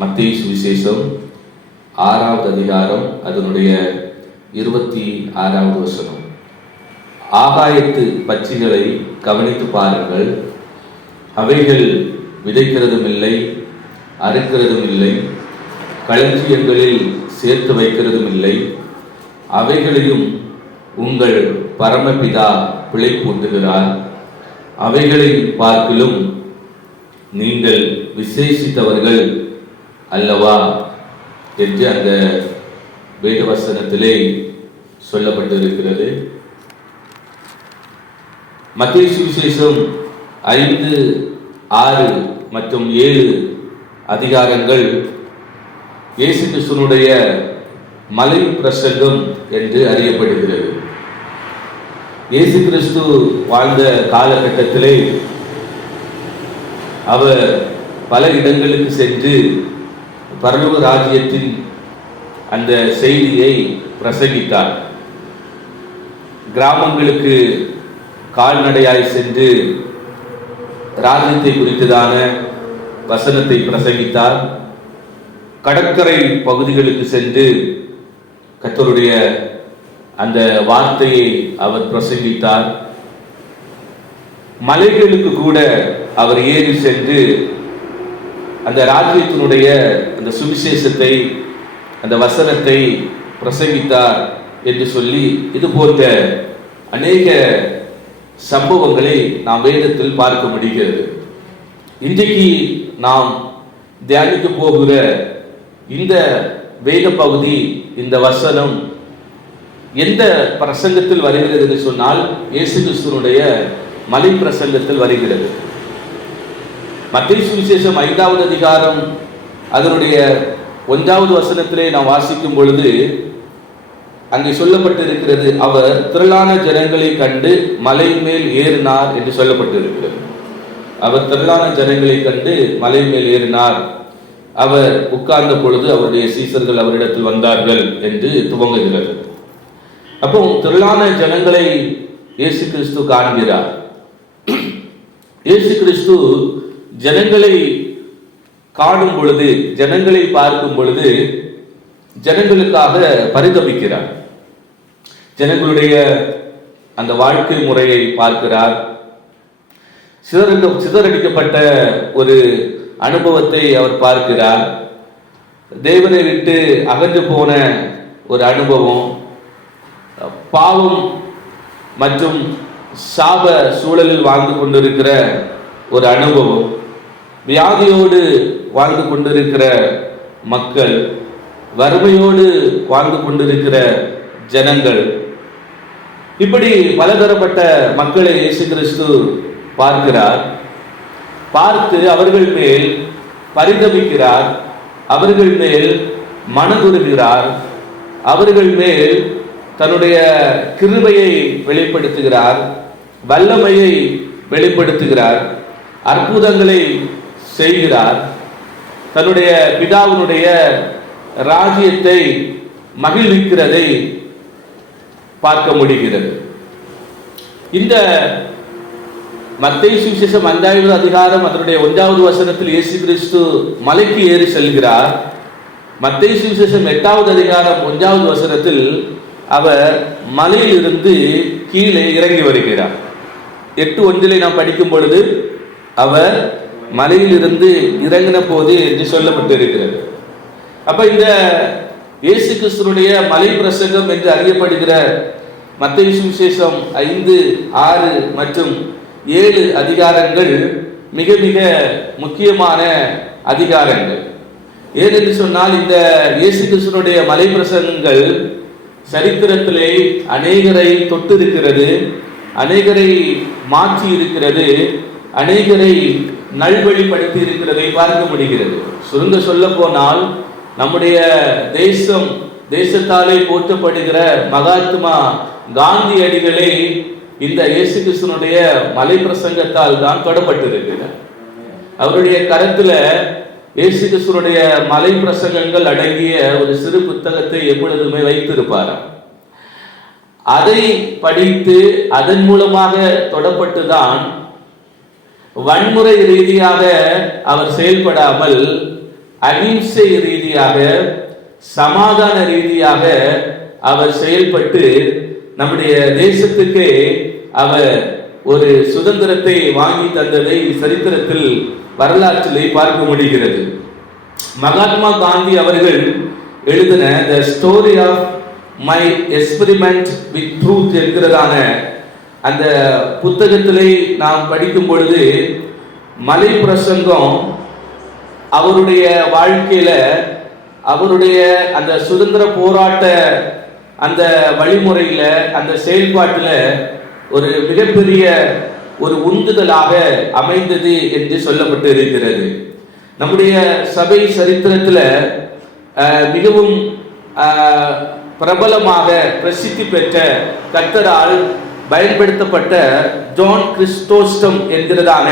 மத்தேயு சுவிசேஷம் 6வது அதிகாரம் அதனுடைய 26வது வசனம். ஆகாயத்து பட்சிகளை கவனித்து பாருங்கள், அவைகள் விதைக்கிறதும் இல்லை, அறுக்கிறதும் இல்லை, களஞ்சியங்களில் சேர்த்து வைக்கிறதும் இல்லை, அவைகளையும் உங்கள் பரமபிதா பிழைப்பூட்டுகிறார். அவைகளை பார்க்கிலும் நீங்கள் விசேஷித்தவர்கள் அல்லவா என்று அந்த வேதவசனத்திலே சொல்லப்பட்டிருக்கிறது. மத்தேயு சுவிசேஷம் 5, 6 மற்றும் 7 அதிகாரங்கள் இயேசு கிறிஸ்துவினுடைய மலை பிரசங்கம் என்று அறியப்படுகிறது. இயேசு கிறிஸ்து வாழ்ந்த காலகட்டத்திலே அவர் பல இடங்களுக்கு சென்று பரலோக ராஜ்யத்தின் அந்த செய்தியை பிரசங்கித்தார். கிராமங்களுக்கு கால்நடையாய் சென்று ராஜ்யத்தை குறித்ததான வசனத்தை பிரசங்கித்தார். கடற்கரை பகுதிகளுக்கு சென்று கர்த்தருடைய அந்த வார்த்தையை அவர் பிரசங்கித்தார். மலைகளுக்கு கூட அவர் ஏறி சென்று அந்த ராஜ்யத்தினுடைய அந்த சுவிசேஷத்தை, அந்த வசனத்தை பிரசங்கித்தார் என்று சொல்லி இது போன்ற அநேக சம்பவங்களை நாம் வேதத்தில் பார்க்க முடிகிறது. இன்றைக்கு நாம் தியானிக்க போகிற இந்த வேத பகுதி, இந்த வசனம் எந்த பிரசங்கத்தில் வருகிறது என்று சொன்னால் இயேசு கிறிஸ்துவினுடைய மலை பிரசங்கத்தில் வருகிறது. மத்தேயு சுவிசேஷம் 5வது அதிகாரம் அதனுடைய 1வது வசனத்திலே நாம் வாசிக்கும் பொழுது அங்கே சொல்லப்பட்டிருக்கிறது, அவர் திரளான ஜனங்களை கண்டு மலை மேல் ஏறினார் என்று சொல்லப்பட்டிருக்கிறது. அவர் திரளான ஜனங்களை கண்டு மலை மேல் ஏறினார். அவர் உட்கார்ந்த பொழுது அவருடைய சீசர்கள் அவரிடத்தில் வந்தார்கள் என்று துவங்குகிறது. அப்போ திரளான ஜனங்களை இயேசு கிறிஸ்து காண்கிறார். இயேசு கிறிஸ்து ஜனங்களை காணும் பொழுது, ஜனங்களை பார்க்கும் பொழுது ஜனங்களுக்காக பரிதபிக்கிறார். ஜனங்களுடைய அந்த வாழ்க்கை முறையை பார்க்கிறார். சிதறடிக்கப்பட்ட ஒரு அனுபவத்தை அவர் பார்க்கிறார். தேவனை விட்டு அகன்று போன ஒரு அனுபவம், பாவம் மற்றும் சாப சூழலில் வாழ்ந்து கொண்டிருக்கிற ஒரு அனுபவம், வியாதியோடு வாழ்ந்து கொண்டிருக்கிற மக்கள், வறுமையோடு வாழ்ந்து கொண்டிருக்கிற ஜனங்கள், இப்படி பலதரப்பட்ட மக்களை இயேசு கிறிஸ்து பார்க்கிறார். பார்த்து அவர்கள் மேல் பரிதபிக்கிறார், அவர்கள் மேல் மனதுருகிறார், அவர்கள் மேல் தன்னுடைய கிருபையை வெளிப்படுத்துகிறார், வல்லமையை வெளிப்படுத்துகிறார், அற்புதங்களை செய்கிறார், தன்னுடைய பிதாவினுடைய ராஜ்யத்தை மகிழ்விக்கிறதை பார்க்க முடிகிறது. இந்த மத்தேயு சுவிசேஷம் 5வது அதிகாரம் அதனுடைய 1வது வசனத்தில் இயேசு கிறிஸ்து மலைக்கு ஏறி செல்கிறார். மத்தேயு சுவிசேஷம் 8வது அதிகாரம் 1வது வசனத்தில் அவர் மலையில் இருந்து கீழே இறங்கி வருகிறார். 8:1 நாம் படிக்கும் பொழுது அவர் மலையில் இருந்து இறங்கின போது என்று சொல்லப்பட்டிருக்கிறது. அப்ப இந்த இயேசு கிறிஸ்துவினுடைய மலை பிரசங்கம் என்று அறியப்படுகிற மத்தேயு சுவிசேஷம் 5, 6 மற்றும் 7 அதிகாரங்கள் மிக மிக முக்கியமான அதிகாரங்கள். ஏனென்று சொன்னால் இந்த இயேசு கிறிஸ்துவினுடைய மலை பிரசங்கங்கள் சரித்திரத்திலே அநேகரை தொட்டு இருக்கிறது, அநேகரை மாற்றி இருக்கிறது, அநேகரை நல்வழிப்படுத்தி இருக்கிறதை பார்க்க முடிகிறது. சுருங்க சொல்ல போனால் நம்முடைய தேசத்தாலே போற்றப்படுகிற மகாத்மா காந்தியடிகளை இந்த இயேசு கிறிஸ்துவினுடைய மலை பிரசங்கத்தால் தான் தொடப்பட்டிருக்கிறார். அவருடைய கரத்துல இயேசு கிறிஸ்துவினுடைய மலை பிரசங்கங்கள் அடங்கிய ஒரு சிறு புத்தகத்தை எப்பொழுதுமே வைத்திருப்பார். அதை படித்து அதன் மூலமாக தொடப்பட்டுதான் வன்முறை ரீதியாக அவர் செயல்படாமல் அகிம்சை ரீதியாக, சமாதான ரீதியாக அவர் செயல்பட்டு நம்முடைய தேசத்துக்கு அவர் ஒரு சுதந்திரத்தை வாங்கி தந்ததை சரித்திரத்தில் வரலாற்றிலே பார்க்க முடிகிறது. மகாத்மா காந்தி அவர்கள் எழுதின the story of my experiment with truth என்கிறதான அந்த புத்தகத்திலே நாம் படிக்கும் பொழுது மலை பிரசங்கம் அவருடைய வாழ்க்கையில அவருடைய அந்த சுதந்திர போராட்ட அந்த வழிமுறையில அந்த செயல்பாட்டில் ஒரு மிகப்பெரிய ஒரு உந்துதலாக அமைந்தது என்று சொல்லப்பட்டு இருக்கிறது. நம்முடைய சபை சரித்திரத்தில் மிகவும் பிரபலமாக பிரசித்தி பெற்ற கர்த்தரால் பயன்படுத்தப்பட்ட ஜான் கிறிஸ்டோஸ்டம் என்கிறதான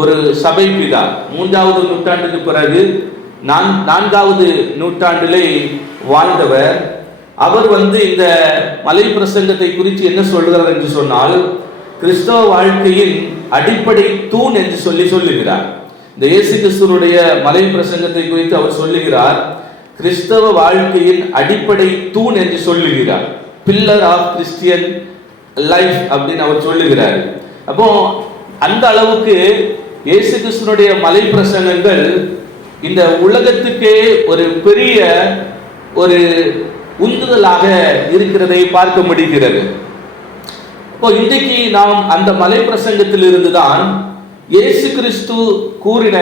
ஒரு சபை பிதா 3வது நூற்றாண்டுக்கு பிறகு 4வது நூற்றாண்டிலே வாழ்ந்தவர். அவர் இந்த மலை பிரசங்கத்தை குறித்து என்ன சொல்கிறார் என்று சொன்னால், கிறிஸ்தவ வாழ்க்கையின் அடிப்படை தூண் என்று சொல்லுகிறார். இந்த இயேசு கிறிஸ்துவனுடைய மலை பிரசங்கத்தை குறித்து அவர் சொல்லுகிறார், கிறிஸ்தவ வாழ்க்கையின் அடிப்படை தூண் என்று சொல்லுகிறார். பில்லர் ஆஃப் கிறிஸ்டியன் லைஃப் அப்படின்னு அவர் சொல்லுகிறார். அப்போ அந்த அளவுக்கு இயேசு கிறிஸ்துவனுடைய மலை பிரசங்கங்கள் இந்த உலகத்துக்கே ஒரு பெரிய ஒரு உந்துதலாக இருக்கிறதை பார்க்க முடிகிறது. இப்போ இன்றைக்கு நாம் அந்த மலை பிரசங்கத்தில் இருந்துதான் இயேசு கிறிஸ்து கூறின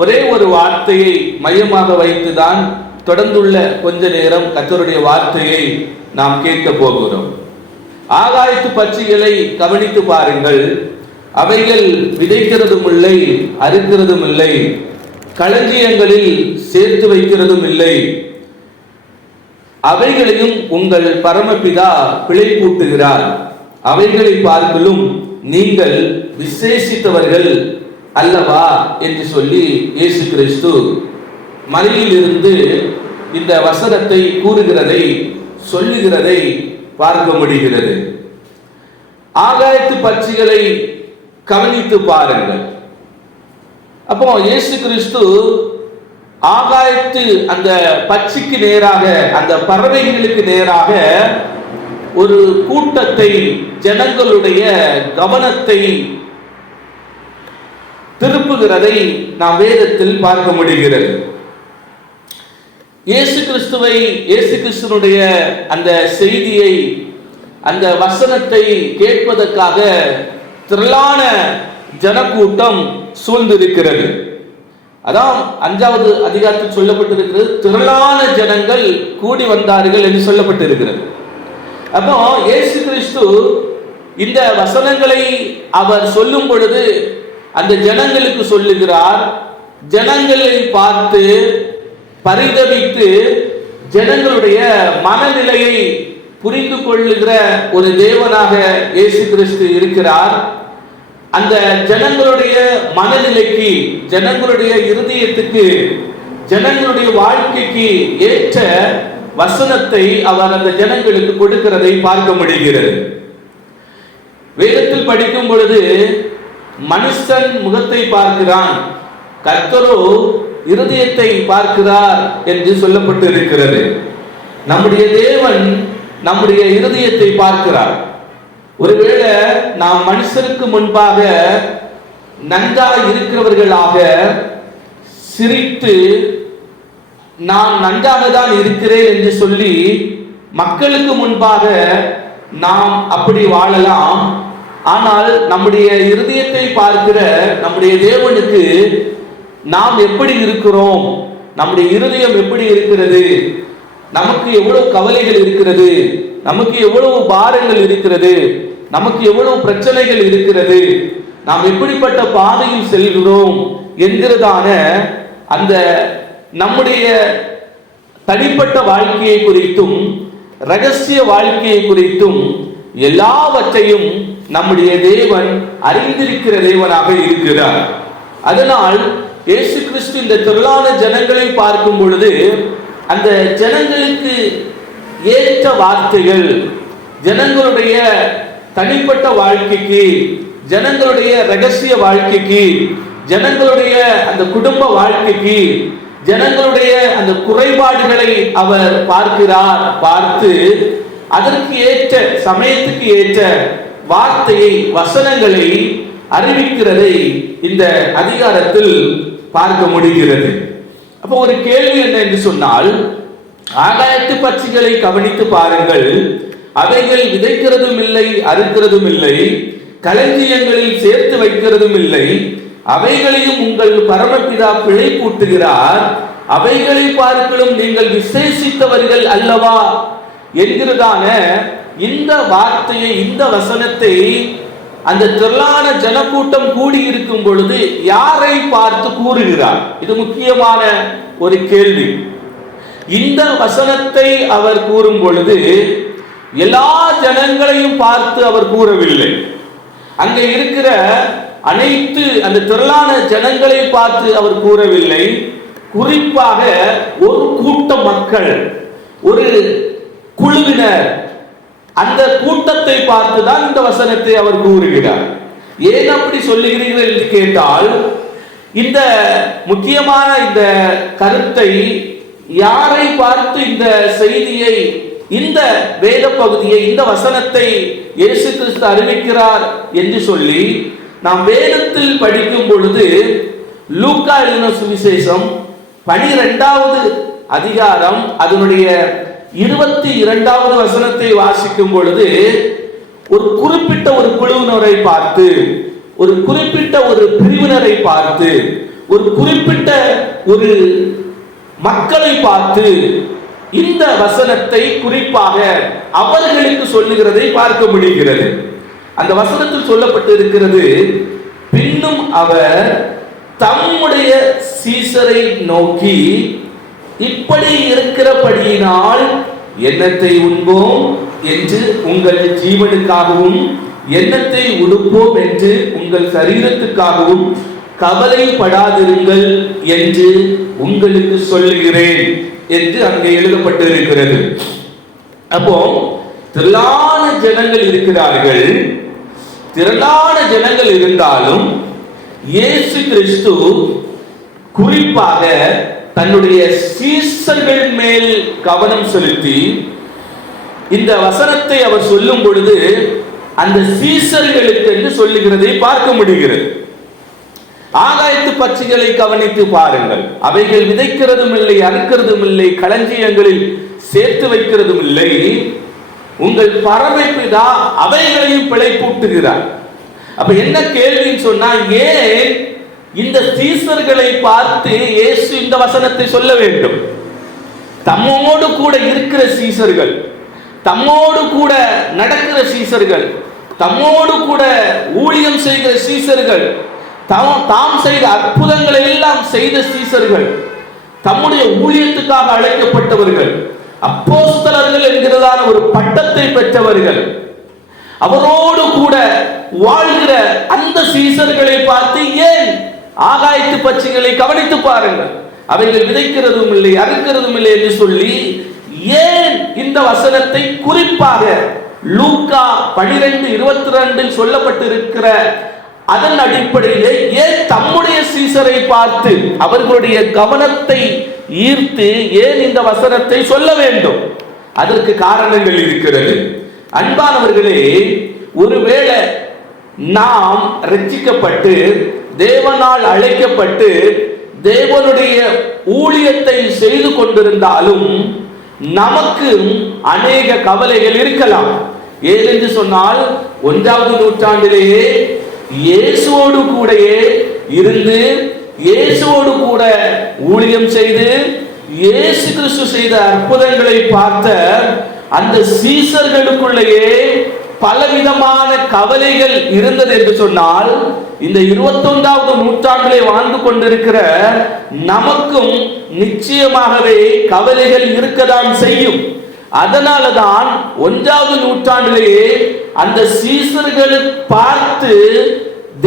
ஒரே ஒரு வார்த்தையை மையமாக வைத்துதான் தொடர்ந்துள்ள கொஞ்ச நேரம் கர்த்தருடைய வார்த்தையை நாம் கேட்க போகிறோம். ஆகாயத்து பட்சிகளை கவனித்து பாருங்கள், அவைகள் விதைக்கிறதும் இல்லை, அறுக்கிறதும் இல்லை, களஞ்சியங்களில் சேர்த்து வைக்கிறதும் இல்லை, அவைகளையும் உங்கள் பரமபிதா பிழை கூட்டுகிறார். அவைகளை பார்க்கலும் நீங்கள் விசேஷித்தவர்கள் அல்லவா என்று சொல்லி இயேசு கிறிஸ்து மலையில் இருந்து இந்த வசனத்தை கூறுகிறதை சொல்லுகிறதை பார்க்க முடிகிறது. ஆகாயத்து பட்சிகளை கவனித்து பாருங்கள். அப்போ இயேசு கிறிஸ்து ஆகாயத்து அந்த பட்சிக்கு நேராக, அந்த பறவைகளுக்கு நேராக ஒரு கூட்டத்தை, ஜனங்களுடைய கவனத்தை திருப்புகிறதை நாம் வேதத்தில் பார்க்க முடிகிறது. இயேசு கிறிஸ்துவனுடைய அந்த செய்தியை, அந்த வசனத்தை கேட்பதற்காக திரளான ஜனக்கூட்டம் சூழ்ந்திருக்கிறது. அதான் 5வது அதிகாரத்தில் சொல்லப்பட்டிருக்கிறது, திரளான ஜனங்கள் கூடி வந்தார்கள் என்று சொல்லப்பட்டிருக்கிறது. அப்போ இயேசு கிறிஸ்து இந்த வசனங்களை அவர் சொல்லும் பொழுது அந்த ஜனங்களுக்கு சொல்லுகிறார். ஜனங்களை பார்த்து பரிதவித்து ஜனங்களுடைய மனநிலையை புரிந்து கொள்ளுகிற ஒரு தேவனாக இயேசு கிறிஸ்து இருக்கிறார். அந்த ஜனங்களுடைய மனநிலைக்கு, ஜனங்களுடைய இருதயத்துக்கு, ஜனங்களுடைய வாழ்க்கைக்கு ஏற்ற வசனத்தை அவர் அந்த ஜனங்களுக்கு கொடுக்கிறதை பார்க்க முடிகிறது. வேதத்தில் படிக்கும் பொழுது மனுஷன் முகத்தை பார்க்கிறான், கர்த்தரோ இருதயத்தை பார்க்கிறார் என்று சொல்லப்பட்டு இருக்கிறது. நம்முடைய தேவன் நம்முடைய இருதயத்தை பார்க்கிறார். ஒருவேளை நாம் மனுஷருக்கு முன்பாக நன்றாக இருக்கிறவர்களாக சிரித்து நான் நன்றாக தான் இருக்கிறேன் என்று சொல்லி மக்களுக்கு முன்பாக நாம் அப்படி வாழலாம். ஆனால் நம்முடைய இருதயத்தை பார்க்கிற நம்முடைய தேவனுக்கு நாம் எப்படி இருக்கிறோம், நம்முடைய இருதயம் எப்படி இருக்கிறது, நமக்கு எவ்வளவு கவலைகள் இருக்கிறது, நமக்கு எவ்வளவு பாரங்கள் இருக்கிறது, நமக்கு எவ்வளவு பிரச்சனைகள் இருக்கிறது, நாம் எப்படிப்பட்ட பாதையில் செல்கிறோம் என்கிறதான அந்த நம்முடைய தனிப்பட்ட வாழ்க்கையை குறித்தும் ரகசிய வாழ்க்கையை குறித்தும் எல்லாவற்றையும் நம்முடைய தேவன் அறிந்திருக்கிற தேவனாக இருக்கிறார். அதனால் இயேசு கிறிஸ்து இந்த திரளான ஜனங்களை பார்க்கும் பொழுது அந்த ஜனங்களுக்கு ஏற்ற வார்த்தைகள், ஜனங்களுடைய தனிப்பட்ட வாழ்க்கைக்கு, ஜனங்களுடைய ரகசிய வாழ்க்கைக்கு, ஜனங்களுடைய அந்த குடும்ப வாழ்க்கைக்கு ஜனங்களுடைய அந்த குறைபாடுகளை அவர் பார்க்கிறார். பார்த்து அதற்கு ஏற்ற சமயத்துக்கு ஏற்ற வார்த்தையை வசனங்களை அறிவிக்கிறதை இந்த அதிகாரத்தில் பார்க்க முடிகிறது. அப்போ ஒரு கேள்வி என்ன என்று சொன்னால், ஆகாயத்து பட்சிகளை கவனித்து பாருங்கள், அவைகள் விதைக்கிறதும் இல்லை, அறுக்கிறதும் இல்லை, களஞ்சியங்களில் சேர்த்து வைக்கிறதும் இல்லை, அவைகளையும் உங்கள் பரமபிதா பிழை கூட்டுகிறார், அவைகளை பார்க்கலும் நீங்கள் விசேஷித்தவர்கள் அல்லவா என்கிறதான இந்த வார்த்தையை, இந்த வசனத்தை அந்த திரளான ஜனக்கூட்டம் கூடியிருக்கும் பொழுது யாரை பார்த்து கூறுகிறார்? இது முக்கியமான ஒரு கேள்வி. இந்த வசனத்தை அவர் கூறும் பொழுது எல்லா ஜனங்களையும் பார்த்து அவர் கூறவில்லை. அங்கே இருக்கிற அனைத்து அந்த திரளான ஜனங்களை பார்த்து அவர் கூறவில்லை. குறிப்பாக ஒரு கூட்ட மக்கள், ஒரு குழுவினர், அந்த கூட்டத்தை பார்த்து தான் இந்த வசனத்தை அவர் கூறுகிறார். ஏன் அப்படி சொல்லுகிறீர்கள் என்று கேட்டால், இந்த முக்கியமான இந்த கருத்தை யாரை பார்த்து இந்த செய்தியை, இந்த வேத பகுதியை, இந்த வசனத்தை இயேசு கிறிஸ்து அறிவிக்கிறார் என்று சொல்லி நாம் வேதத்தில் படிக்கும் பொழுது லூக்கா எழுதின சுவிசேஷம் 12வது அதிகாரம் அதனுடைய 22வது வசனத்தை வாசிக்கும் பொழுது ஒரு குறிப்பிட்ட ஒரு குழுவினரை பார்த்து, ஒரு குறிப்பிட்ட ஒரு பிரிவினரை பார்த்து, ஒரு குறிப்பிட்ட ஒரு மக்களை பார்த்து இந்த வசனத்தை குறிப்பாக அவர்களுக்கு சொல்லுகிறதை பார்க்க முடிகிறது. அந்த வசனத்தில் சொல்லப்பட்டு இருக்கிறது, பின்னும் அவர் தம்முடைய சீசரை நோக்கி, இப்படி இருக்கிறபடியினால் என்னத்தை உண்போம் என்று உங்கள் ஜீவனுக்காகவும், என்னத்தை உடுப்போம் என்று உங்கள் சரீரத்துக்காகவும் கவலைப்படாதிருங்கள் என்று உங்களுக்கு சொல்லுகிறேன் என்று அங்கே எழுதப்பட்டு இருக்கிறது. அப்போ திரளான ஜனங்கள் இருக்கிறார்கள். திரளான ஜனங்கள் இருந்தாலும் இயேசு கிறிஸ்து குறிப்பாக தன்னுடைய சீசர்கள் மேல் கவனம் செலுத்தி இந்த வசனத்தை அவர் சொல்லும் பொழுது அந்த சீசர்களுக்கு என்று சொல்லுகிறதை பார்க்க முடிகிறது. ஆகாயத்து பட்சிகளை கவனித்து பாருங்கள், அவைகள் விதைக்கிறதும் இல்லை, அறுக்கிறதும் இல்லை, களஞ்சியங்களில் சேர்த்து வைக்கிறதும் இல்லை, உங்கள் பரமபிதா அவைகளையும் பிழைப்பூட்டுகிறார். அப்ப என்ன கேள்வின்னு சொன்னா, ஏன் இந்த சீசர்களை பார்த்து இயேசு இந்த வசனத்தை சொல்ல வேண்டும்? தம்மோடு கூட இருக்கிற சீசர்கள், தம்மோடு கூட நடக்கிற சீசர்கள், தம்மோடு கூட ஊழியம் செய்கிற சீசர்கள், தாம் செய்த அற்புதங்களை எல்லாம் செய்த சீசர்கள், தம்முடைய ஊழியத்துக்காக அழைக்கப்பட்டவர்கள், அப்போஸ்தலர்கள் என்கிறதான ஒரு பட்டத்தை பெற்றவர்கள், அவரோடு கூட வாழ்கிற அந்த சீசர்களை பார்த்து ஏன் ஆகாயத்து பட்சிகளை கவனித்து பாருங்கள், அவைகள் விதைக்கிறதும் இல்லை, அறுக்கிறதும் இல்லை என்று சொல்லி ஏன் இந்த வசனத்தை குறிப்பாக லூக்கா 12:22 சொல்லப்பட்டிருக்கிற அதன் அடிப்படையிலே ஏன் தம்முடைய சீசரை பார்த்து அவர்களுடைய கவனத்தை ஈர்த்து ஏன் இந்த வசனத்தை சொல்ல வேண்டும்? அதற்கு காரணங்கள் இருக்கிறது. அன்பானவர்களே, ஒருவேளை நாம் ரட்சிக்கப்பட்டு தேவனால் அழைக்கப்பட்டு தேவனுடைய ஊழியத்தை செய்து கொண்டிருந்தாலும் நமக்கு அநேக கவலைகள் இருக்கலாம். ஏனென்று சொன்னால் 1வது நூற்றாண்டிலேயே இயேசுவோடு கூட இருந்து, இயேசுவோடு கூட ஊழியம் செய்து, இயேசு கிறிஸ்து செய்த அற்புதங்களை பார்த்த அந்த சீசர்களுக்குள்ளேயே பலவிதமான கவலைகள் இருந்தது என்று சொன்னால், இந்த 21வது நூற்றாண்டிலே வாழ்ந்து கொண்டிருக்கிற நமக்கும் நிச்சயமாகவே கவலைகள் இருக்கதான் செய்யும். அதனாலதான் 1வது நூற்றாண்டிலேயே அந்த சீசர்களை பார்த்து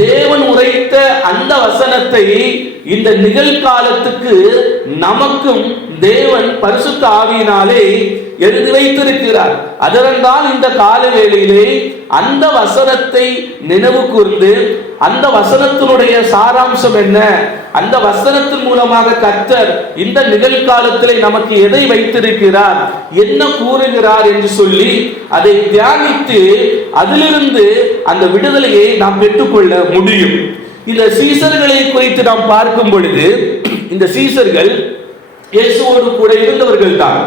தேவன் உரைத்த அந்த வசனத்தை இந்த நிகழ்காலத்துக்கு நமக்கும் தேவன் பரிசுத்த ஆவியினாலே எழுதி வைத்திருக்கிறார். அதனால் இந்த கால வேளையிலே அந்த வசனத்தை நினைவு கூர்ந்து அந்த வசனத்தினுடைய சாராம்சம் என்ன, அந்த வசனத்தின் மூலமாக கர்த்தர் இந்த நிகழ்காலத்திலே நமக்கு எதை வைத்திருக்கிறார், என்ன கூறுகிறார் என்று சொல்லி அதை தியானித்து அதிலிருந்து அந்த விடுதலையை நாம் பெற்றுக்கொள்ள முடியும். இந்த சீசர்களை குறித்து நாம் பார்க்கும் பொழுது இந்த சீசர்கள் இயேசுவோடு கூட இருந்தவர்கள் தான்,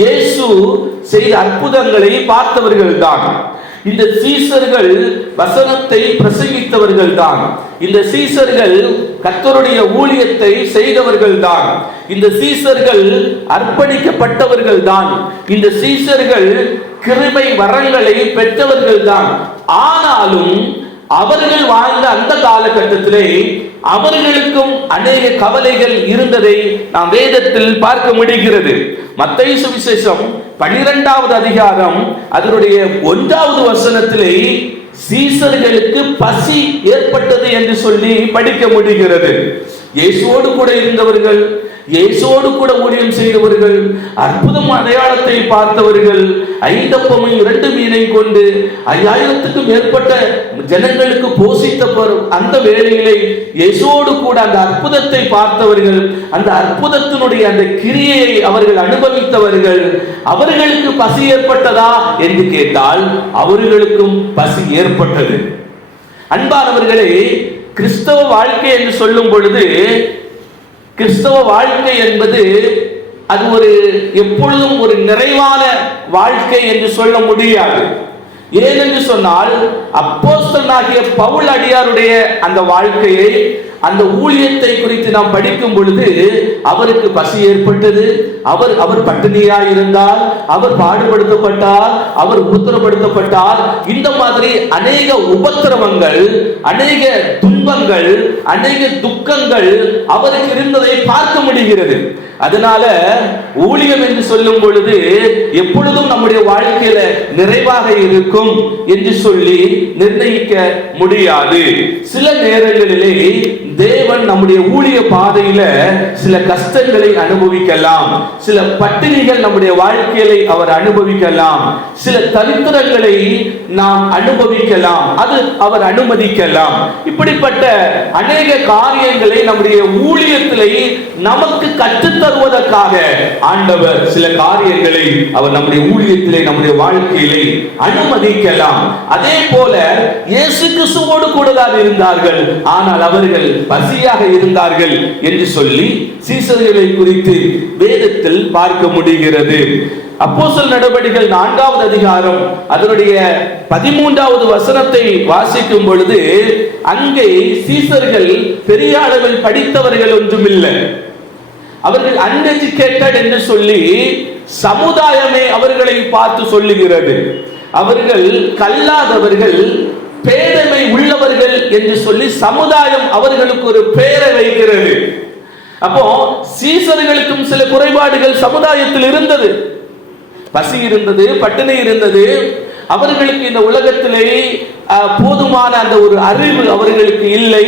இயேசு செய்த அற்புதங்களை பார்த்தவர்கள் தான். இந்த சீசர்கள் வசனத்தை பிரசங்கித்தவர்கள் தான். இந்த சீசர்கள் கர்த்தருடைய ஊழியத்தை செய்தவர்கள் தான். இந்த சீசர்கள் அர்ப்பணிக்கப்பட்டவர்கள் தான். இந்த சீசர்கள் கிருபை வரங்களை பெற்றவர்கள் தான். ஆனாலும் அவர்கள் வாழ்ந்த அந்த காலகட்டத்திலே அவர்களுக்கும் அநேக கவலைகள் இருந்ததை நாம் வேதத்தில் பார்க்க முடிகிறது. மத்தேயு சுவிசேஷம் 12வது அதிகாரம் அதனுடைய 1வது வசனத்திலே சீசர்களுக்கு பசி ஏற்பட்டது என்று சொல்லி படிக்க முடிகிறது. இயேசுவோடு கூட இருந்தவர்கள், இயேசுவோடு கூட ஊழியம் செய்தவர்கள், அற்புதம் அடையாளத்தை பார்த்தவர்கள், 5 அப்பமும் 2 மீனை கொண்டு 5000க்கும் மேற்பட்ட ஜனங்களுக்கு போஷித்த அந்த வேளையிலே இயேசுவோடு கூட அந்த அற்புதத்தை பார்த்தவர்கள், அந்த அற்புதத்தினுடைய அந்த கிரியையை அவர்கள் அனுபவித்தவர்கள். அவர்களுக்கு பசி ஏற்பட்டதா என்று கேட்டால் அவர்களுக்கும் பசி ஏற்பட்டது. அன்பானவர்களே, கிறிஸ்தவ வாழ்க்கை என்று சொல்லும் பொழுது கிறிஸ்தவ வாழ்க்கை என்பது அது ஒரு எப்பொழுதும் ஒரு நிறைவான வாழ்க்கை என்று சொல்ல முடியாது. ஏனென்று சொன்னால் அப்போஸ்தலனாகிய பவுல் அடியாருடைய அந்த வாழ்க்கையை, அந்த ஊழியத்தை குறித்து நாம் படிக்கும் பொழுது அவருக்கு பசி ஏற்பட்டது. அவர் பட்டினியாய் இருந்தார், அவர் பாடுபடுத்தப்பட்டார், அவர் உத்தரப்படுத்தப்பட்டார். இந்த மாதிரி அநேக உபத்திரவங்கள், அநேக துன்பங்கள், அநேக துக்கங்கள் அவருக்கு இருந்ததை பார்க்க முடிகிறது. அதனால ஊழியம் என்று சொல்லும் பொழுது எப்பொழுதும் நம்முடைய வாழ்க்கையில நிறைவாக இருக்கும் என்று சொல்லி நிர்ணயிக்க முடியாது. சில நேரங்களிலே தேவன் நம்முடைய ஊழிய பாதையில சில கஷ்டங்களை அனுபவிக்கலாம், சில பட்டினிகள் நம்முடைய வாழ்க்கையில அவர் அனுபவிக்கலாம், சில தரித்திரங்களை நாம் அனுபவிக்கலாம், அது அவர் அனுமதிக்கலாம். இப்படிப்பட்ட அநேக காரியங்களை நம்முடைய ஊழியத்திலே நமக்கு கற்றுத் தருவதற்காக ஆண்டவர் சில காரியங்களை அவர் நம்முடைய ஊழியத்திலே நம்முடைய வாழ்க்கையிலே அனுமதிக்கலாம். அதே போல இயேசு கிறிஸ்துவோடு கூட தான் இருந்தார்கள், ஆனால் அவர்கள் பசியாக இருந்தார்கள் என்று சொல்லி சீசர்களை குறித்து வேதத்தில் பார்க்க முடிகிறது. அப்போஸ்தலர் நடபடிகள் 4வது அதிகாரம் அதனுடைய 13வது வசனத்தை வாசிக்கும் பொழுது அங்கே சீசர்கள் பெரிய அளவில் படித்தவர்கள் ஒன்றுமில்லை, அவர்கள் அன்எஜுகேட்டட் என்று சொல்லி சமுதாயமே அவர்களை பார்த்து சொல்லுகிறது. அவர்கள் கல்லாதவர்கள், பேதமை உள்ளவர்கள் என்று சொல்லி சமுதாயம் அவர்களுக்கு ஒரு பெயரை வைக்கிறது. அப்போ சீசர்களுக்கும் சில குறைபாடுகள் சமுதாயத்தில் இருந்தது. பசி இருந்தது, பட்டினி இருந்தது. அவர்களுக்கு இந்த உலகத்திலே போதுமான அந்த ஒரு அறிவு அவர்களுக்கு இல்லை.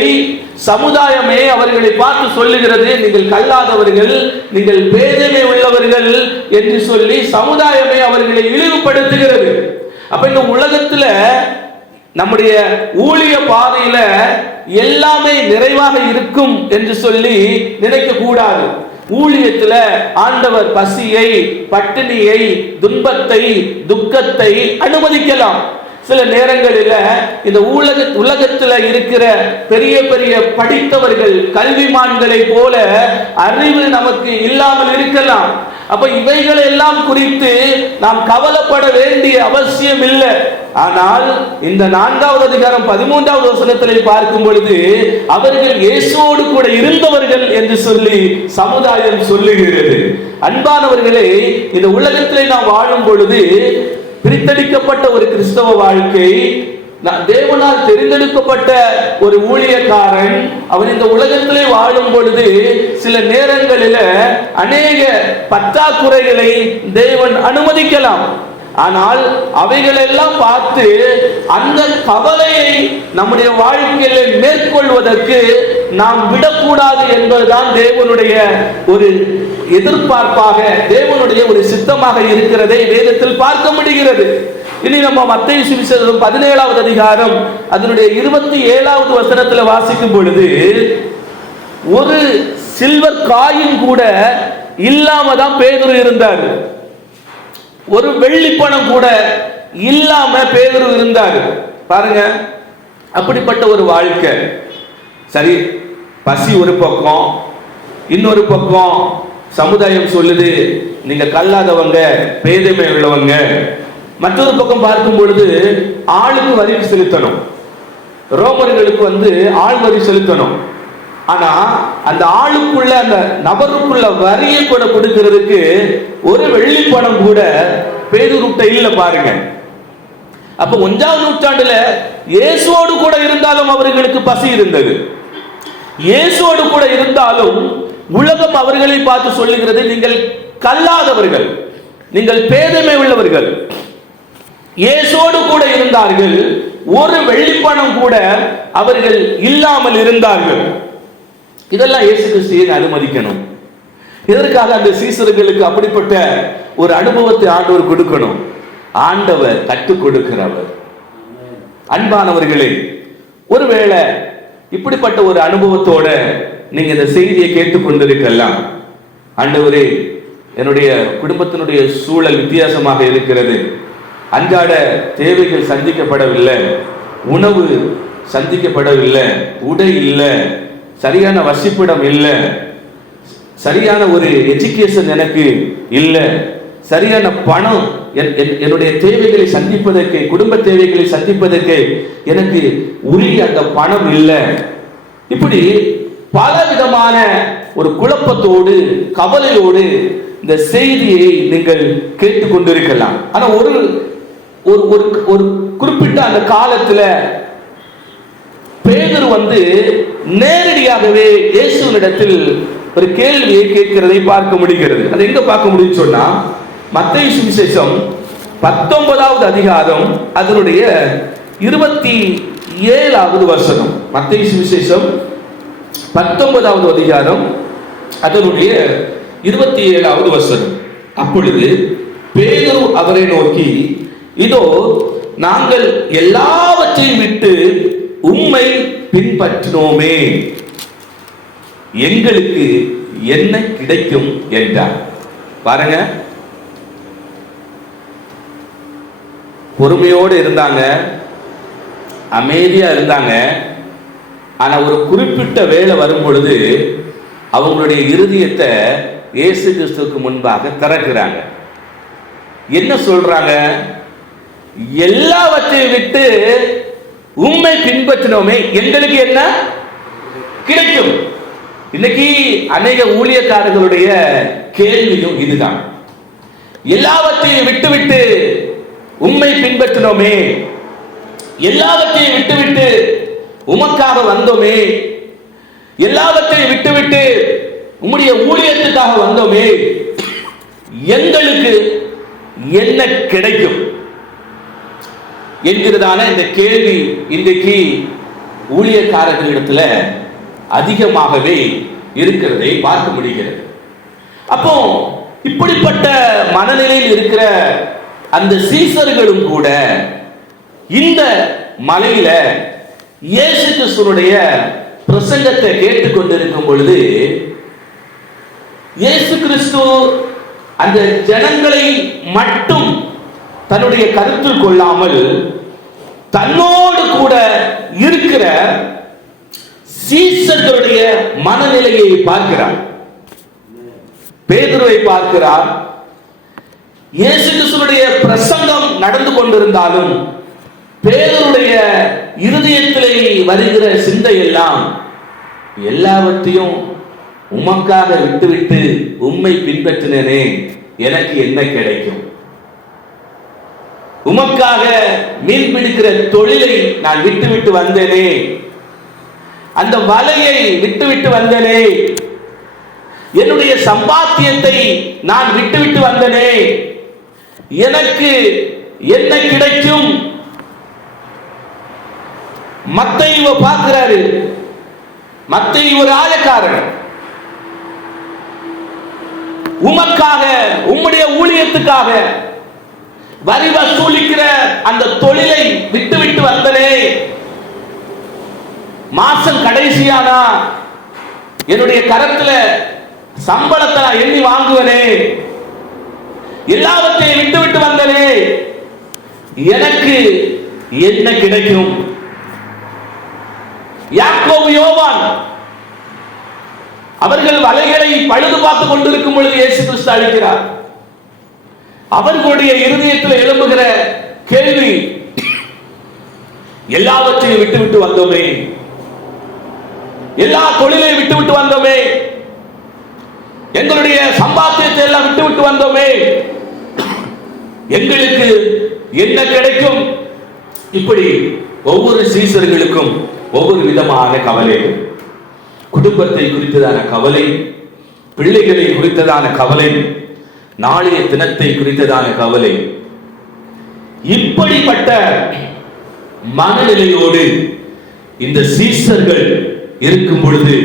சமுதாயமே அவர்களை பார்த்து சொல்லுகிறது, நீங்கள் கல்லாதவர்கள், நீங்கள் பேதமை உள்ளவர்கள் என்று சொல்லி சமுதாயமே அவர்களை இழிவுபடுத்துகிறது. அப்ப இந்த உலகத்துல நம்முடைய ஊழிய பாதையில எல்லாமே நிறைவாக இருக்கும் என்று சொல்லி நினைக்க கூடாது. ஊழியத்துல ஆண்டவர் பசியை, பட்டினியை, துன்பத்தை, துக்கத்தை அனுமதிக்கலாம். சில நேரங்களில் இந்த உலகத்துல இருக்கிற பெரிய பெரிய படித்தவர்கள், கல்விமான்களை போல அறிவு நமக்கு இல்லாமல் இருக்கலாம். அப்ப இவைகளை எல்லாம் குறித்து நாம் கவலைப்பட வேண்டிய அவசியம் இல்லை. ஆனால் இந்த 4வது அதிகாரம் 13வது வசனத்திலே பார்க்கும் பொழுது அவர்கள் இயேசுவோடு கூட இருந்தவர்கள் என்று சொல்லி சமுதாயம் சொல்லுகிறது. அன்பானவர்களே, இந்த உலகத்திலே நாம் வாழும் பொழுது பிரித்தெடுக்கப்பட்ட ஒரு கிறிஸ்தவ வாழ்க்கை, தேவனால் தெரிந்தெடுக்கப்பட்ட ஒரு ஊழியக்காரன், அவன் இந்த உலகத்திலே வாழும் பொழுது சில நேரங்களில் அநேக பற்றாக்குறைகளை தேவன் அனுமதிக்கலாம். ஆனால் அவைகளெல்லாம் பார்த்து அந்த கவலையை நம்முடைய வாழ்க்கையில மேற்கொள்வதற்கு நாம் விடக்கூடாது என்பதுதான் தேவனுடைய ஒரு எதிர்பார்ப்பாக, தேவனுடைய ஒரு சித்தமாக இருக்கிறதை வேதத்தில் பார்க்க முடிகிறது. இனி நம்ம மத்தேயு சுவிசேஷம் 17வது அதிகாரம் அதனுடைய 27வது வசனத்துல வாசிக்கும் பொழுது, ஒரு சில்வர் காயின் கூட இல்லாம தான் பேதுரு இருந்தார். ஒரு வெள்ளி பணம் கூட இல்லாம பேதுரு இருந்தார். பாருங்க, அப்படிப்பட்ட ஒரு வாழ்க்கை. சரி, பசி ஒரு பக்கம், இன்னொரு பக்கம் சமுதாயம் சொல்லுது நீங்க கல்லாதவங்க, பேதமை உள்ளவங்க. மற்றொரு பக்கம் பார்க்கும் பொழுது ஆளுக்கு வரி செலுத்தணும், ரோமர்களுக்கு ஆள் வரி செலுத்தணும். ஆனா அந்த ஆளுக்குள்ள, அந்த நபருக்குள்ள வரியை கூட கொடுக்கிறதுக்கு ஒரு வெள்ளி பணம் கூட பேதுருட்ட இல்ல. பாருங்க, அப்ப 1ஆம் நூற்றாண்டுல இயேசுவோடு கூட இருந்தாலும் அவர்களுக்கு பசி இருந்தது. இயேசுவோடு கூட இருந்தாலும் உலகம் அவர்களை பார்த்து சொல்லுகிறது நீங்கள் கல்லாதவர்கள், நீங்கள் பேதமை உள்ளவர்கள். இயேசுவோடு கூட இருந்தார்கள், ஒரு வெள்ளி பணம் கூட அவர்கள் இல்லாமல் இருந்தார்கள். இதெல்லாம் இயேசு கிறிஸ்துவை அனுமதிக்கணும். இதற்காக அந்த சீசர்களுக்கு அப்படிப்பட்ட ஒரு அனுபவத்தை ஆண்டவர் கொடுக்கணும். ஆண்டவர் கற்றுக் கொடுக்கிறவர். அன்பானவர்களே, ஒருவேளை இப்படிப்பட்ட ஒரு அனுபவத்தோட நீங்க இந்த செய்தியை கேட்டுக்கொண்டிருக்கலாம். ஆண்டவரே, என்னுடைய குடும்பத்தினுடைய சூழல் வித்தியாசமாக இருக்கிறது, அன்றாட தேவைகள் சந்திக்கப்படவில்லை, உணவு சந்திக்கப்படவில்லை, உடை இல்லை, சரியான வசிப்பிடம் இல்லை, சரியான ஒரு எஜுகேஷன் எனக்கு இல்லை, சரியான பணம் என்னுடைய தேவைகளை சந்திப்பதற்கு, குடும்ப தேவைகளை சந்திப்பதற்கு எனக்கு உரிய அந்த பணம் இல்லை. இப்படி பல விதமான ஒரு குழப்பத்தோடு, கவலையோடு இந்த செய்தியை நீங்கள் கேட்டுக்கொண்டிருக்கலாம். ஆனா ஒரு ஒரு குறிப்பிட்ட அந்த காலத்துல பேதுரு நேரடியாகவே இயேசுவினிடத்தில் ஒரு கேள்வியை கேட்கிறதை பார்க்க முடிகிறது. அது எங்க பார்க்க முடியும் சொன்னா, மத்தேயு சுவிசேஷம் 19வது அதிகாரம் அதனுடைய 27வது வசனம். மத்தேயு சுவிசேஷம் 19வது அதிகாரம் அதனுடைய 27வது வசனம். அப்பொழுது பேதுரு அவரை நோக்கி, இதோ நாங்கள் எல்லாவற்றையும் விட்டு உம்மை பின்பற்றினோமே, எங்களுக்கு என்ன கிடைக்கும் என்றார். பாருங்க, பொறுமையோடு இருந்தாங்க, அமைதியா இருந்தாங்க. ஆனா ஒரு குறிப்பிட்ட வேளை வரும் பொழுது அவங்களுடைய இருதயத்தை இயேசு கிறிஸ்துவுக்கு முன்பாக திறக்கிறாங்க. என்ன சொல்றாங்க? எல்லாவற்றையும் விட்டு உம்மை பின்பற்றினோமே, எங்களுக்கு என்ன கிடைக்கும்? இன்னைக்கு அநேக ஊழியக்காரர்களுடைய கேள்வியும் இதுதான். எல்லாவற்றையும் விட்டுவிட்டு உம்மை பின்பற்றினோமே, எல்லாவற்றையும் விட்டுவிட்டு உமக்காக வந்தோமே, எல்லாவற்றையும் விட்டுவிட்டு உம்முடைய ஊழியத்துக்காக வந்தோமே, எங்களுக்கு என்ன கிடைக்கும் என்கிறதான இந்த கேள்வி இன்றைக்கு ஊழியக்காரர்களிடத்துல அதிகமாகவே இருக்கிறதை பார்க்க முடிகிறது. அப்போ இப்படிப்பட்ட மனநிலையில் இருக்கிற அந்த சீசர்களும் கூட இந்த மலையில இயேசு கிறிஸ்துவினுடைய பிரசங்கத்தை கேட்டுக்கொண்டிருக்கும் பொழுது, இயேசு கிறிஸ்து அந்த ஜனங்களை மட்டும் தன்னுடைய கருத்தில் கொள்ளாமல் தன்னோடு கூட இருக்கிற சீசர்களுடைய மனநிலையை பார்க்கிறார். பேதுருவை பார்க்கிறார். இயேசு கிறிஸ்துவினுடைய பிரசங்கம் நடந்து கொண்டிருந்தாலும் பேதுருடைய இருதயத்திலே வருகிற சிந்தை எல்லாம், எல்லாவற்றையும் உமக்காக விட்டுவிட்டு உம்மை பின்பற்றினேனே, எனக்கு என்ன கிடைக்கும்? உமக்காக மீன் பிடிக்கிற தொழிலை நான் விட்டுவிட்டு வந்தேனே, அந்த வலையை விட்டுவிட்டு வந்தேனே, என்னுடைய சம்பாத்தியத்தை நான் விட்டுவிட்டு வந்தேனே, எனக்கு என்ன கிடைக்கும்? மத்தேயு பார்க்கிறாரு. மத்தேயு ஒரு ஆயக்காரன். உமக்காக, உம்முடைய ஊழியத்துக்காக வரி வசூலிக்கிற அந்த தொழிலை விட்டு வந்தனே, மாசம் கடைசியானா என்னுடைய கரத்துல சம்பளத்தை நான் எண்ணி வாங்குவனே, எல்லாவற்றையும் விட்டு வந்தனே, எனக்கு என்ன கிடைக்கும்? யாக்கோபு, யோவான் அவர்கள் வலைகளை பழுது பார்த்துக் கொண்டிருக்கும் பொழுது இயேசு கிறிஸ்து அழைக்கிறார். அவர்களுடைய இருதயத்தில் எழும்புகிற கேள்வி, எல்லாவற்றையும் விட்டு வந்தோமே, எல்லா தொழிலை விட்டு வந்தோமே, எங்களுடைய சம்பாத்தியத்தை எல்லாம் விட்டு வந்தோமே, எங்களுக்கு என்ன கிடைக்கும்? இப்படி ஒவ்வொரு சீசர்களுக்கும் ஒவ்வொரு விதமான கவலைகள். குடும்பத்தை குறித்ததான கவலை, பிள்ளைகளை குறித்ததான கவலை, நாளைய தினத்தை குறித்ததான கவலை. இப்படிப்பட்ட மனநிலையோடு இந்த சீசர்கள் இருக்கும் பொழுது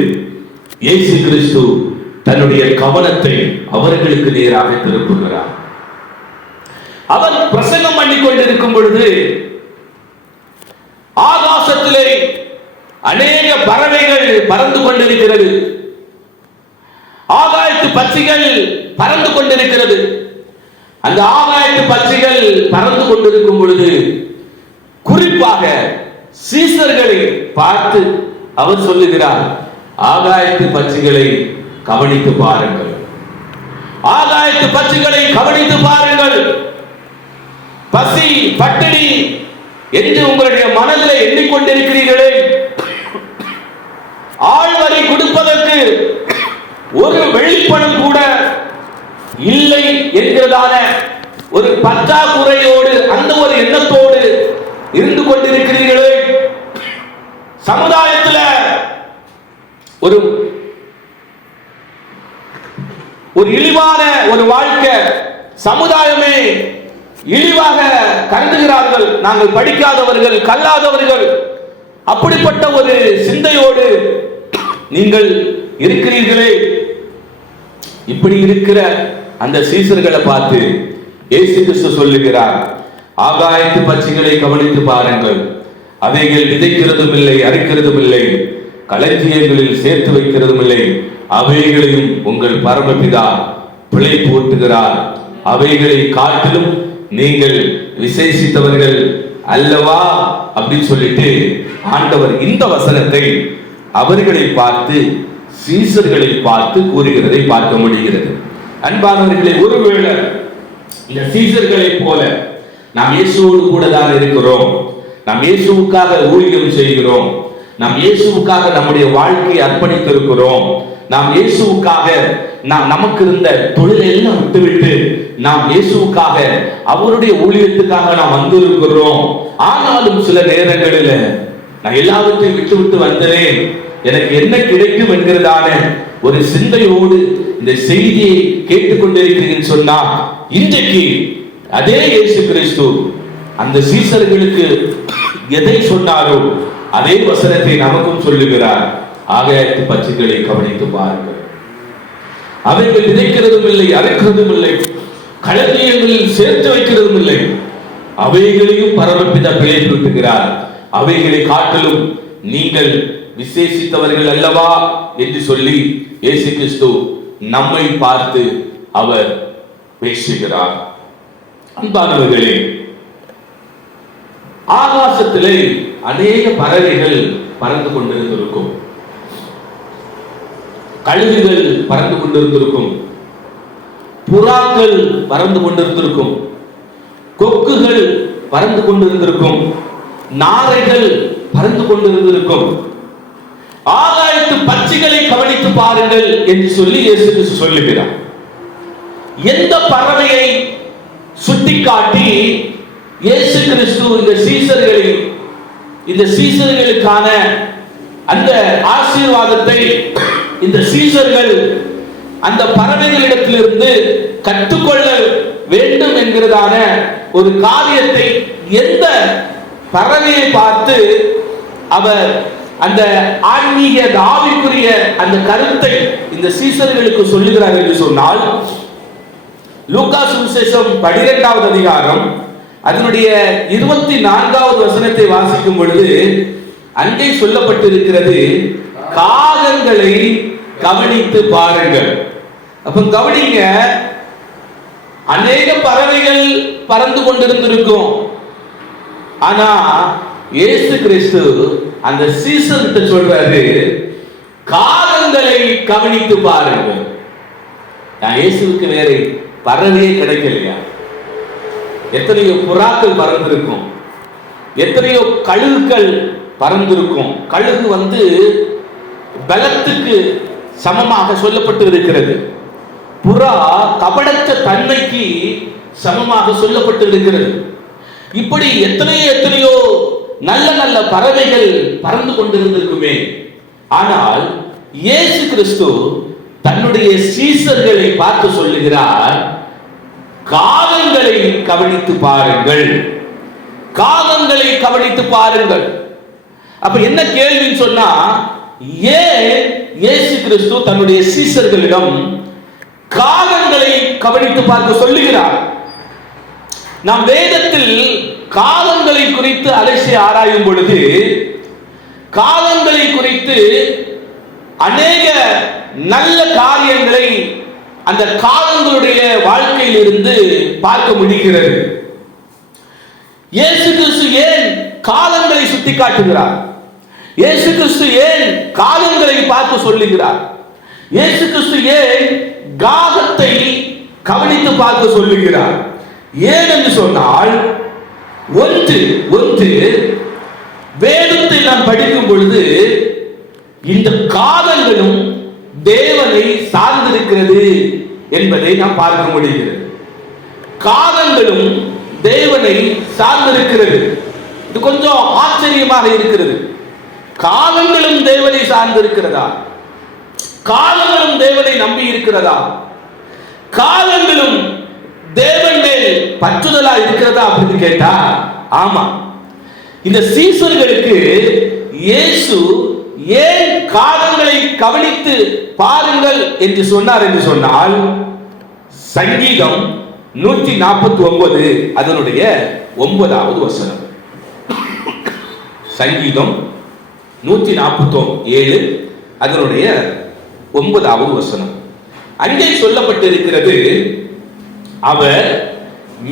இயேசு கிறிஸ்து தன்னுடைய கவனத்தை அவர்களுக்கு நேராக திருப்புகிறார். அவர் பிரசங்கம் பண்ணிக் கொண்டிருக்கும் பொழுது ஆகாசத்திலே அநேக பறவைகள் பறந்து கொண்டிருக்கிறது. ஆகாயத்து பட்சிகள் பறந்து கொண்டிருக்கிறது. அந்த ஆகாயத்து பட்சிகள் பறந்து கொண்டிருக்கும் பொழுது குறிப்பாக சீசர்களை பார்த்து அவர் சொல்லுகிறார், ஆகாயத்து பட்சிகளை கவனித்து பாருங்கள், ஆகாயத்து பட்சிகளை கவனித்து பாருங்கள். பசி பட்டினி என்று உங்களுடைய மனதில் எண்ணிக்கொண்டிருக்கிறீர்களே, ஆழ்வரை கொடுப்பதற்கு ஒரு வெளிப்படம் கூட இல்லை என்கிறதான ஒரு பற்றாக்குறையோடு அந்த ஒரு எண்ணத்தோடு இருந்து கொண்டிருக்கிறீர்களே, சமுதாயத்தில் ஒரு இழிவான ஒரு வாழ்க்கை, சமுதாயமே இழிவாக கருதுகிறார்கள், நாங்கள் படிக்காதவர்கள், கல்லாதவர்கள், அப்படிப்பட்ட ஒரு சிந்தையோடு நீங்கள் இருக்கிறீர்களே. இப்படி இருக்கிற அந்த சீசர்களை பார்த்து இயேசு கிறிஸ்து சொல்லுகிறார், ஆகாயத்து பட்சிகளை கவனித்து பாருங்கள், அவைகள் விதைக்கிறதும் இல்லை, அறுக்கிறதும் இல்லை, களஞ்சியங்களில் சேர்த்து வைக்கிறதும் இல்லை, அவைகளையும் உங்கள் பரமபிதா பிழை போட்டுகிறார், அவைகளை காட்டிலும் நீங்கள் விசேஷித்தவர்கள் அல்லவா அப்படின்னு சொல்லிட்டு ஆண்டவர் இந்த வசனத்தை அவர்களை பார்த்து சீசர்களை பார்த்து கூறுகிறதை பார்க்க முடிகிறது. அன்பானவர்களை, ஒருவேளை இந்த சீசர்களை போல நாம் இயேசுவோடு கூட தான் இருக்கிறோம், நாம் இயேசுவுக்காக ஊழியம் செய்கிறோம், நாம் இயேசுவுக்காக நம்முடைய வாழ்க்கையை அர்ப்பணித்திருக்கிறோம், நாம் இயேசுவுக்காக நமக்கு இருந்த தொழிலை எல்லாம் விட்டுவிட்டு நாம் இயேசுவுக்காக அவருடைய ஊழியத்துக்காக நாம் வந்திருக்கிறோம். ஆனாலும் சில நேரங்களில் நான் எல்லாவற்றையும் விட்டு வந்தேன், எனக்கு என்ன கிடைக்கும் என்கிறதான ஒரு சிந்தையோடு இந்த செய்தியை கேட்டுக்கொண்டிருக்கிறீங்கன்னு சொன்னா, இன்றைக்கு அதே இயேசு கிறிஸ்து அந்த சீசர்களுக்கு எதை சொன்னாரோ அதே வசனத்தை நமக்கும் சொல்லுகிறார். ஆகாயத்து பட்சிகளை கவனித்து பாருங்கள், அவைகள் விதைக்கிறதும் இல்லை, அறுக்கிறதும் இல்லை, களஞ்சியங்களில் சேர்த்து வைக்கிறதும் இல்லை, அவைகளையும் பரமபிதா பிழை போட்டுகிறார், அவைகளை காட்டிலும் நீங்கள் விசேஷித்தவர்கள் அல்லவா என்று சொல்லி இயேசு கிறிஸ்து நம்மை பார்த்து அவர் பேசுகிறார். அன்பானவர்களே, ஆகாசத்திலே அநேக பறவைகள் பறந்து கொண்டிருந்திருக்கும், கழுகுகள் பறந்து கொண்டிருந்திருக்கும், புறாக்கள் பறந்து கொண்டிருந்திருக்கும், கொக்குகள் பறந்து கொண்டிருந்திருக்கும், நாரைகள் பறந்து கொண்டிருந்திருக்கும். ஆகாயத்து பட்சிகளை கவனித்து பாருங்கள் என்று சொல்லி இயேசு கிறிஸ்து சொல்லுகிறார். எந்த பறவையை சுட்டிக்காட்டி இயேசு கிறிஸ்து இந்த சீசர்களுக்கான அந்த ஆசீர்வாதத்தை இந்த சீசர்கள் அந்த பறவைகளிடத்திலிருந்து கற்றுக்கொள்ள வேண்டும் என்கிறதான ஒரு காரியத்தை எந்த பறவையை பார்த்து அவர் அந்த ஆன்மீக ஆவிக்குரிய அந்த கருத்தை இந்த சீசர்களுக்கு சொல்லுகிறார் என்று சொன்னால், லூக்கா சுவிசேஷம் 12வது அதிகாரம் அதனுடைய 24வது வசனத்தை வாசிக்கும் பொழுது அங்கே சொல்லப்பட்டிருக்கிறது, காகங்களை கவனித்து பாருங்கள். அப்ப கவனிங்க, அநேக பறவைகள் பறந்து கொண்டிருந்திருக்கும். ஆனா இயேசு கிறிஸ்து அந்த சீசர்கிட்ட சொல்றாரு, காகங்களை கவனித்து பாருங்கள். இயேசுவுக்கு வேற பறவையே கிடைக்கலையா? எத்தனையோ புறாக்கள் பறந்திருக்கும், எத்தனையோ கழுகுகள் பறந்திருக்கும். கழுகு பலத்துக்கு சமமாக சொல்லப்பட்டு இருக்கிறது. புறா கபடற்ற தன்மைக்கு சமமாக சொல்லப்பட்டு இருக்கிறது. இப்படி எத்தனையோ நல்ல நல்ல பறவைகள் பறந்து கொண்டிருந்திருக்குமே. ஆனால் இயேசு கிறிஸ்து தன்னுடைய சீசர்களை பார்த்து சொல்லுகிறார், காகங்களை கவனித்து பாருங்கள், காகங்களை கவனித்து பாருங்கள். அப்ப என்ன கேள்வின்னு சொன்னா, ஏன் இயேசு கிறிஸ்து தன்னுடைய சீசர்களிடம் காகங்களை கவனித்து பார்க்க சொல்லுகிறார்? நாம் வேதத்தில் காகங்களை குறித்து அலசி ஆராயும் பொழுது காகங்களை குறித்து அநேக நல்ல காரியங்களை அந்த காகங்களுடைய வாழ்க்கையில் இருந்து பார்க்க முடிகிறது. இயேசு கிறிஸ்து ஏன் காகங்களை சுட்டி காட்டுகிறார்? இயேசு கிறிஸ்து ஏன் காகங்களை பார்த்து சொல்லுகிறார்? இயேசு கிறிஸ்து ஏன் காகத்தை கவனித்து பார்த்து சொல்லுகிறார்? ஏன் என்று சொன்னால், ஒன்று வேதத்தை நாம் படிக்கும் பொழுது இந்த காகங்களும் தேவனை சார்ந்திருக்கிறது என்பதை நாம் பார்க்க முடிகிறது. காகங்களும் தேவனை சார்ந்திருக்கிறது. இது கொஞ்சம் ஆச்சரியமாக இருக்கிறது. காகங்களும் தேவனை சார்ந்திருக்கிறதா? காகங்களும் தேவனை நம்பி இருக்கிறதா? காகங்களும் தேவன் மேல் பற்றுதலா இருக்கிறதா அப்படின்னு கேட்டா, ஆமா. இந்த சீசர்களுக்கு இயேசு ஏன் காகங்களை கவனித்து பாருங்கள் என்று சொன்னார் என்று சொன்னால், சங்கீதம் 149 அதனுடைய 9வது வசனம். சங்கீதம் 147 அதனுடைய 9வது வசனம். அங்கே சொல்லப்பட்டிருக்கிறது, அவர்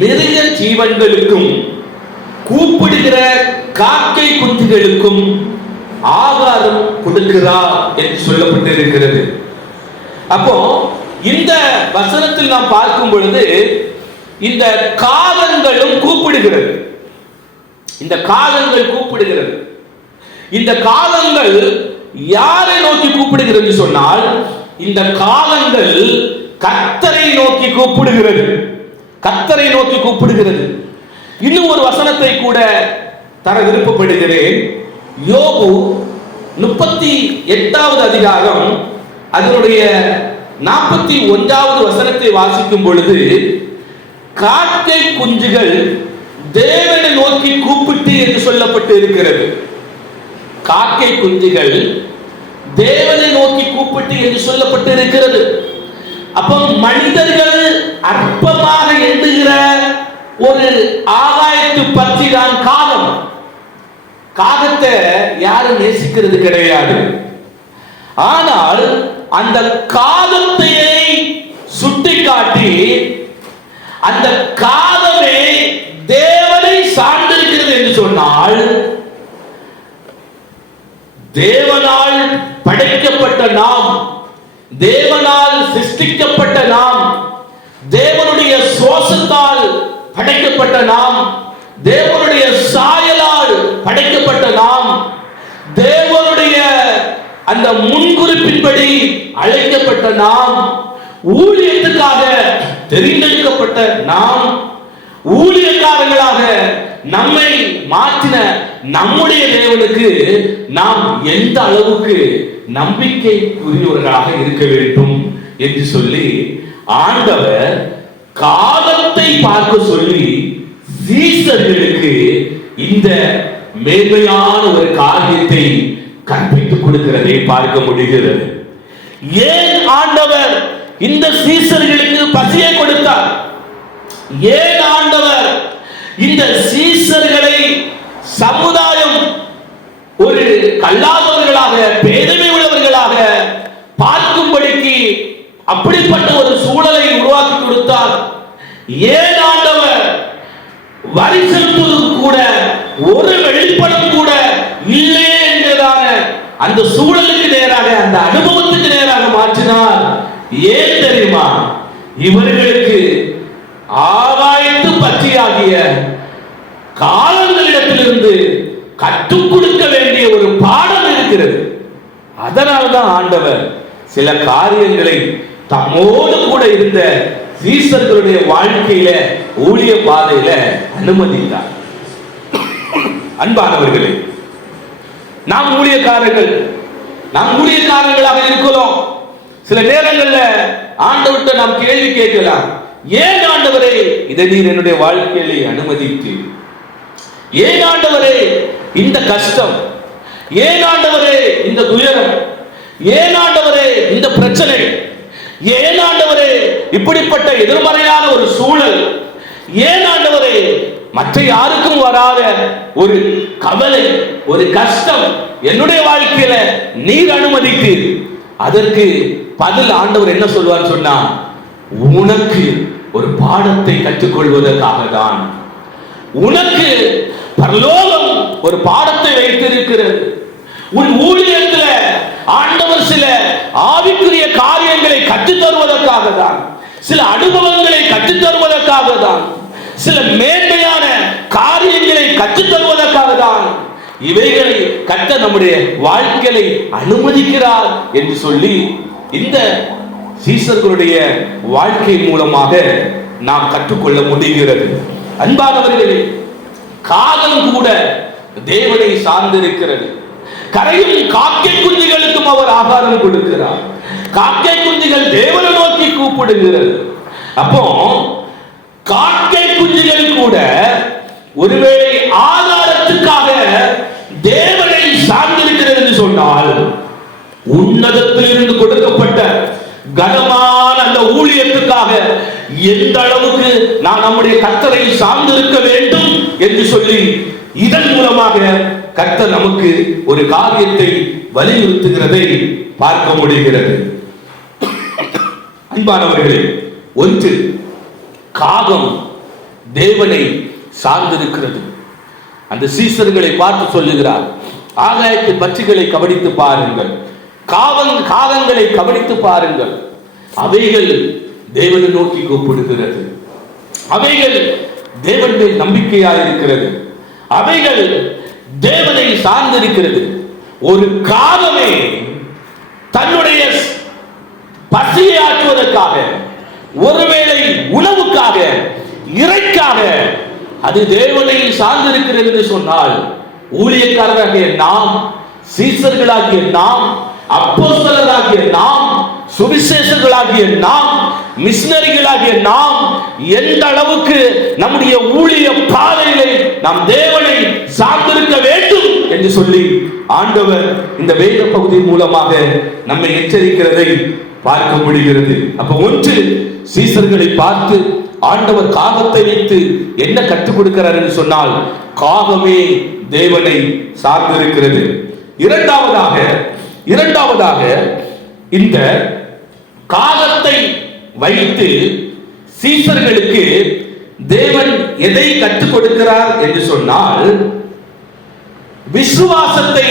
மிருக ஜீவன்களுக்கும் கூப்பிடுகிற காக்கை குஞ்சுகளுக்கும் ஆகாரம் கொடுக்கிறார் என்று சொல்லப்பட்டிருக்கிறது. அப்போ இந்த வசனத்தில் நாம் பார்க்கும் பொழுது இந்த காகங்களும் கூப்பிடுகிறது. இந்த காகங்கள் கூப்பிடுகிறது. இந்த காகங்கள் யாரை நோக்கி கூப்பிடுகிறது என்று சொன்னால், இந்த காகங்கள் கர்த்தரை நோக்கி கூப்பிடுகிறது. கர்த்தரை நோக்கி கூப்பிடுகிறது. இன்னும் ஒரு வசனத்தை கூட தர விருப்பப்படுகிறேன். யோபு 38வது அதிகாரம் அதனுடைய 41வது வசனத்தை வாசிக்கும் பொழுது, காக்கை குஞ்சுகள் தேவனை நோக்கி கூப்பிட்டு என்று சொல்லப்பட்டு இருக்கிறது. காக்கை குஞ்சுகள் தேவனை நோக்கி கூப்பிட்டு என்று சொல்லப்பட்டு இருக்கிறது. அப்போ மனிதர்கள் அற்பமாக எண்ணுகிற ஒரு ஆகாயத்து பற்றி தான் காகம். காகத்தை யாரும் நேசிக்கிறது கிடையாது. ஆனால் அந்த காகத்தையே சுட்டி காட்டி அந்த காகமே தேவனை சார்ந்திருக்கிறது என்று சொன்னால், தேவனால் படைக்கப்பட்ட நாம், தேவனால் சிருஷ்டிக்கப்பட்ட நாம், தேவனுடைய சுவாசத்தால் படைக்கப்பட்ட நாம், தேவனுடைய சாயலால் படைக்கப்பட்ட நாம், தேவனுடைய அந்த முன்குறிப்பின்படி அழைக்கப்பட்ட நாம், ஊழியத்துக்காக தெரிந்தெடுக்கப்பட்ட நாம், ஊழியக்காரர்களாக நம்மை மாற்றின நம்முடைய தேவனுக்கு நாம் எந்த அளவுக்கு நம்பிக்கைக்குரியவர்களாக இருக்க வேண்டும் என்று சொல்லி ஆண்டவர் காலத்தை பார்க்க சொல்லி சீசர்களுக்கு இந்த மேன்மையான ஒரு காரியத்தை கற்பித்துக் கொடுக்கிறதை பார்க்க முடிகிறது. ஏன் ஆண்டவர் இந்த சீசர்களுக்கு பசியை கொடுத்தார்? ஏன் ஆண்டவர் இந்த சீசர்களை சமுதாயம் ஒரு கல்லாதவர்களாக, பேதமை உள்ளவர்களாக பார்க்கும்படிக்கு அப்படிப்பட்ட ஒரு சூழலை உருவாக்கி கொடுத்தார்? ஏன் ஆண்டவர் வரி செலுத்துவது கூட ஒரு வெளிப்படம் கூட இல்லையே என்றதான அந்த சூழலுக்கு நேராக, அந்த அனுபவத்துக்கு நேராக மாற்றினார்? ஏன் தெரியுமா? இவர்களுக்கு ஆகாயத்து பற்றியாகிய காலங்களிடத்திலிருந்து கற்றுக் கொடுக்க வேண்டிய ஒரு பாடம் இருக்கிறது. அதனால்தான் ஆண்டவர் சில காரியங்களை தம்மோடு கூட இருந்த சீசர்களுடைய வாழ்க்கையில, ஊழிய பாதையில அனுமதித்தார். அன்பானவர்களே, நாம் ஊழியக்காரர்களாக இருக்கிறோம். சில நேரங்கள்ல ஆண்டவர்கிட்ட நாம் கேள்வி கேட்கலாம். ஏன் ஆண்டவரே இதை நீர் என்னுடைய வாழ்க்கையிலே அனுமதித்து? ஏன் ஆண்டவரே இந்த கஷ்டம்? ஏன் ஆண்டவரே இந்த துயரம்? ஏன் ஆண்டவரே இந்த பிரச்சனை? ஏன் ஆண்டவரே இப்படிப்பட்ட எதிர்மறையான ஒரு சூழல்? ஏன் ஆண்டவரே மற்ற யாருக்கும் வராத ஒரு கவலை, ஒரு கஷ்டம் என்னுடைய வாழ்க்கையில நீர் அனுமதித்து? அதற்கு பதில் ஆண்டவர் என்ன சொல்வார் சொன்னா, உனக்கு ஒரு பாடத்தை கற்றுக்கொள்வதற்காக தான். உனக்கு பரலோகம் ஒரு பாடத்தை வைத்திருக்கிறது. உன் ஊழியத்துல ஆண்டவர் சில ஆவிக்குரிய காரியங்களை கற்றுத் தருவதற்காக தான், சில அனுபவங்களை கற்றுத் தருவதற்காக தான், சில மேன்மையான காரியங்களை கற்றுத் தருவதற்காக தான் இவைகளை கற்ற நம்முடைய வாழ்க்கையை அனுமதிக்கிறார் என்று சொல்லி இந்த சீசர்களுடைய வாழ்க்கை மூலமாக நாம் கற்றுக்கொள்ள முடிகிறது. அன்பானவர்களே, காகம் கூட தேவனை சார்ந்திருக்கிறது. கரையும் காக்கை குஞ்சுகளுக்கும் அவர் ஆகாரம் கொடுக்கிறார். காக்கை குஞ்சுகள் தேவனை நோக்கி கூப்பிடுகிறது. அப்போ காக்கை குஞ்சுகள் கூட ஒருவேளை ஆதாரத்துக்காக தேவனை சார்ந்திருக்கிறது என்று சொன்னால், உன்னதத்தில் இருந்து கொடுக்கப்பட்ட கனமான அந்த ஊழியத்துக்காக எந்த அளவுக்கு நாம் நம்முடைய கர்த்தரை சார்ந்திருக்க வேண்டும் என்று சொல்லி இதன் மூலமாக கர்த்தர் நமக்கு ஒரு காரியத்தை வலியுறுத்துகிறதை பார்க்க முடிகிறது. அன்பானவர்களே, ஒன்று, காகம் தேவனை சார்ந்திருக்கிறது. அந்த சீசர்களை பார்த்து சொல்லுகிறார், ஆகாயத்து பட்சிகளை கவனித்து பாருங்கள், காகங்களை கவனித்து பாருங்கள், அவைகள் தேவனை நோக்கி கூப்பிடுகிறது, அவைகள் தேவன் மேல் நம்பிக்கையாக இருக்கிறது, அவைகள் தேவனை சார்ந்திருக்கிறது. ஒரு காகமே தன்னுடைய பசியை ஆற்றுவதற்காக, ஒருவேளை உணவுக்காக, இறைக்காக அது தேவனை சார்ந்திருக்கிறது என்று சொன்னால், ஊழியக்காரராகிய நாம், சீசர்களாகிய நாம், அப்போஸ்தலராகிய நாம், சுவிசேஷகர்களாகிய நாம், மிஷனரிகளாகிய நாம் எந்த அளவுக்கு நம்முடைய ஊழிய பாதையிலே நாம் தேவனை சார்ந்திருக்க வேண்டும் என்று சொல்லி ஆண்டவர் இந்த வேத பகுதி மூலமாக நம்மை எச்சரிக்கிறதை பார்க்க முடிகிறது. அப்ப ஒன்று, சீசர்களை பார்த்து ஆண்டவர் காகத்தை வைத்து என்ன கற்றுக் கொடுக்கிறார் என்று சொன்னால், காகமே தேவனை சார்ந்திருக்கிறது. இரண்டாவதாக இந்த காகத்தை வைத்து சீசர்களுக்கு தேவன் எதை கற்றுக் கொடுக்கிறார் என்று சொன்னால், விசுவாசத்தை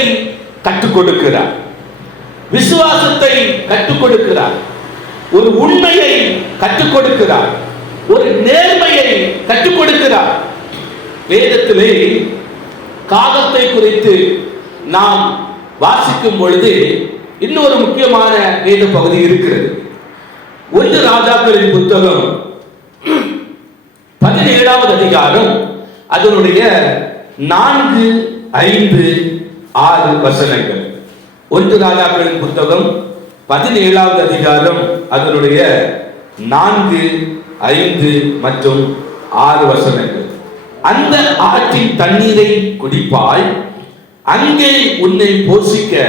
கற்றுக் கொடுக்கிறார். விசுவாசத்தை கற்றுக் கொடுக்கிறார். ஒரு உண்மையை கற்றுக் கொடுக்கிறார். ஒரு நேர்மையை கற்றுக் கொடுக்கிறார். வேதத்திலே காகத்தை குறித்து நாம் வாசிக்கும் பொழுது இன்னொரு முக்கியமான வேத பகுதி இருக்கிறது. 1 ராஜாக்களின் புத்தகம் 17வது அதிகாரம், அதனுடைய 4, 5, 6 வசனங்கள். 1 ராஜாக்களின் புத்தகம் 17வது அதிகாரம் அதனுடைய 4, 5 மற்றும் 6 வசனங்கள். அந்த ஆற்றின் தண்ணீரை குடிப்பாய், அங்கே உன்னை போஷிக்க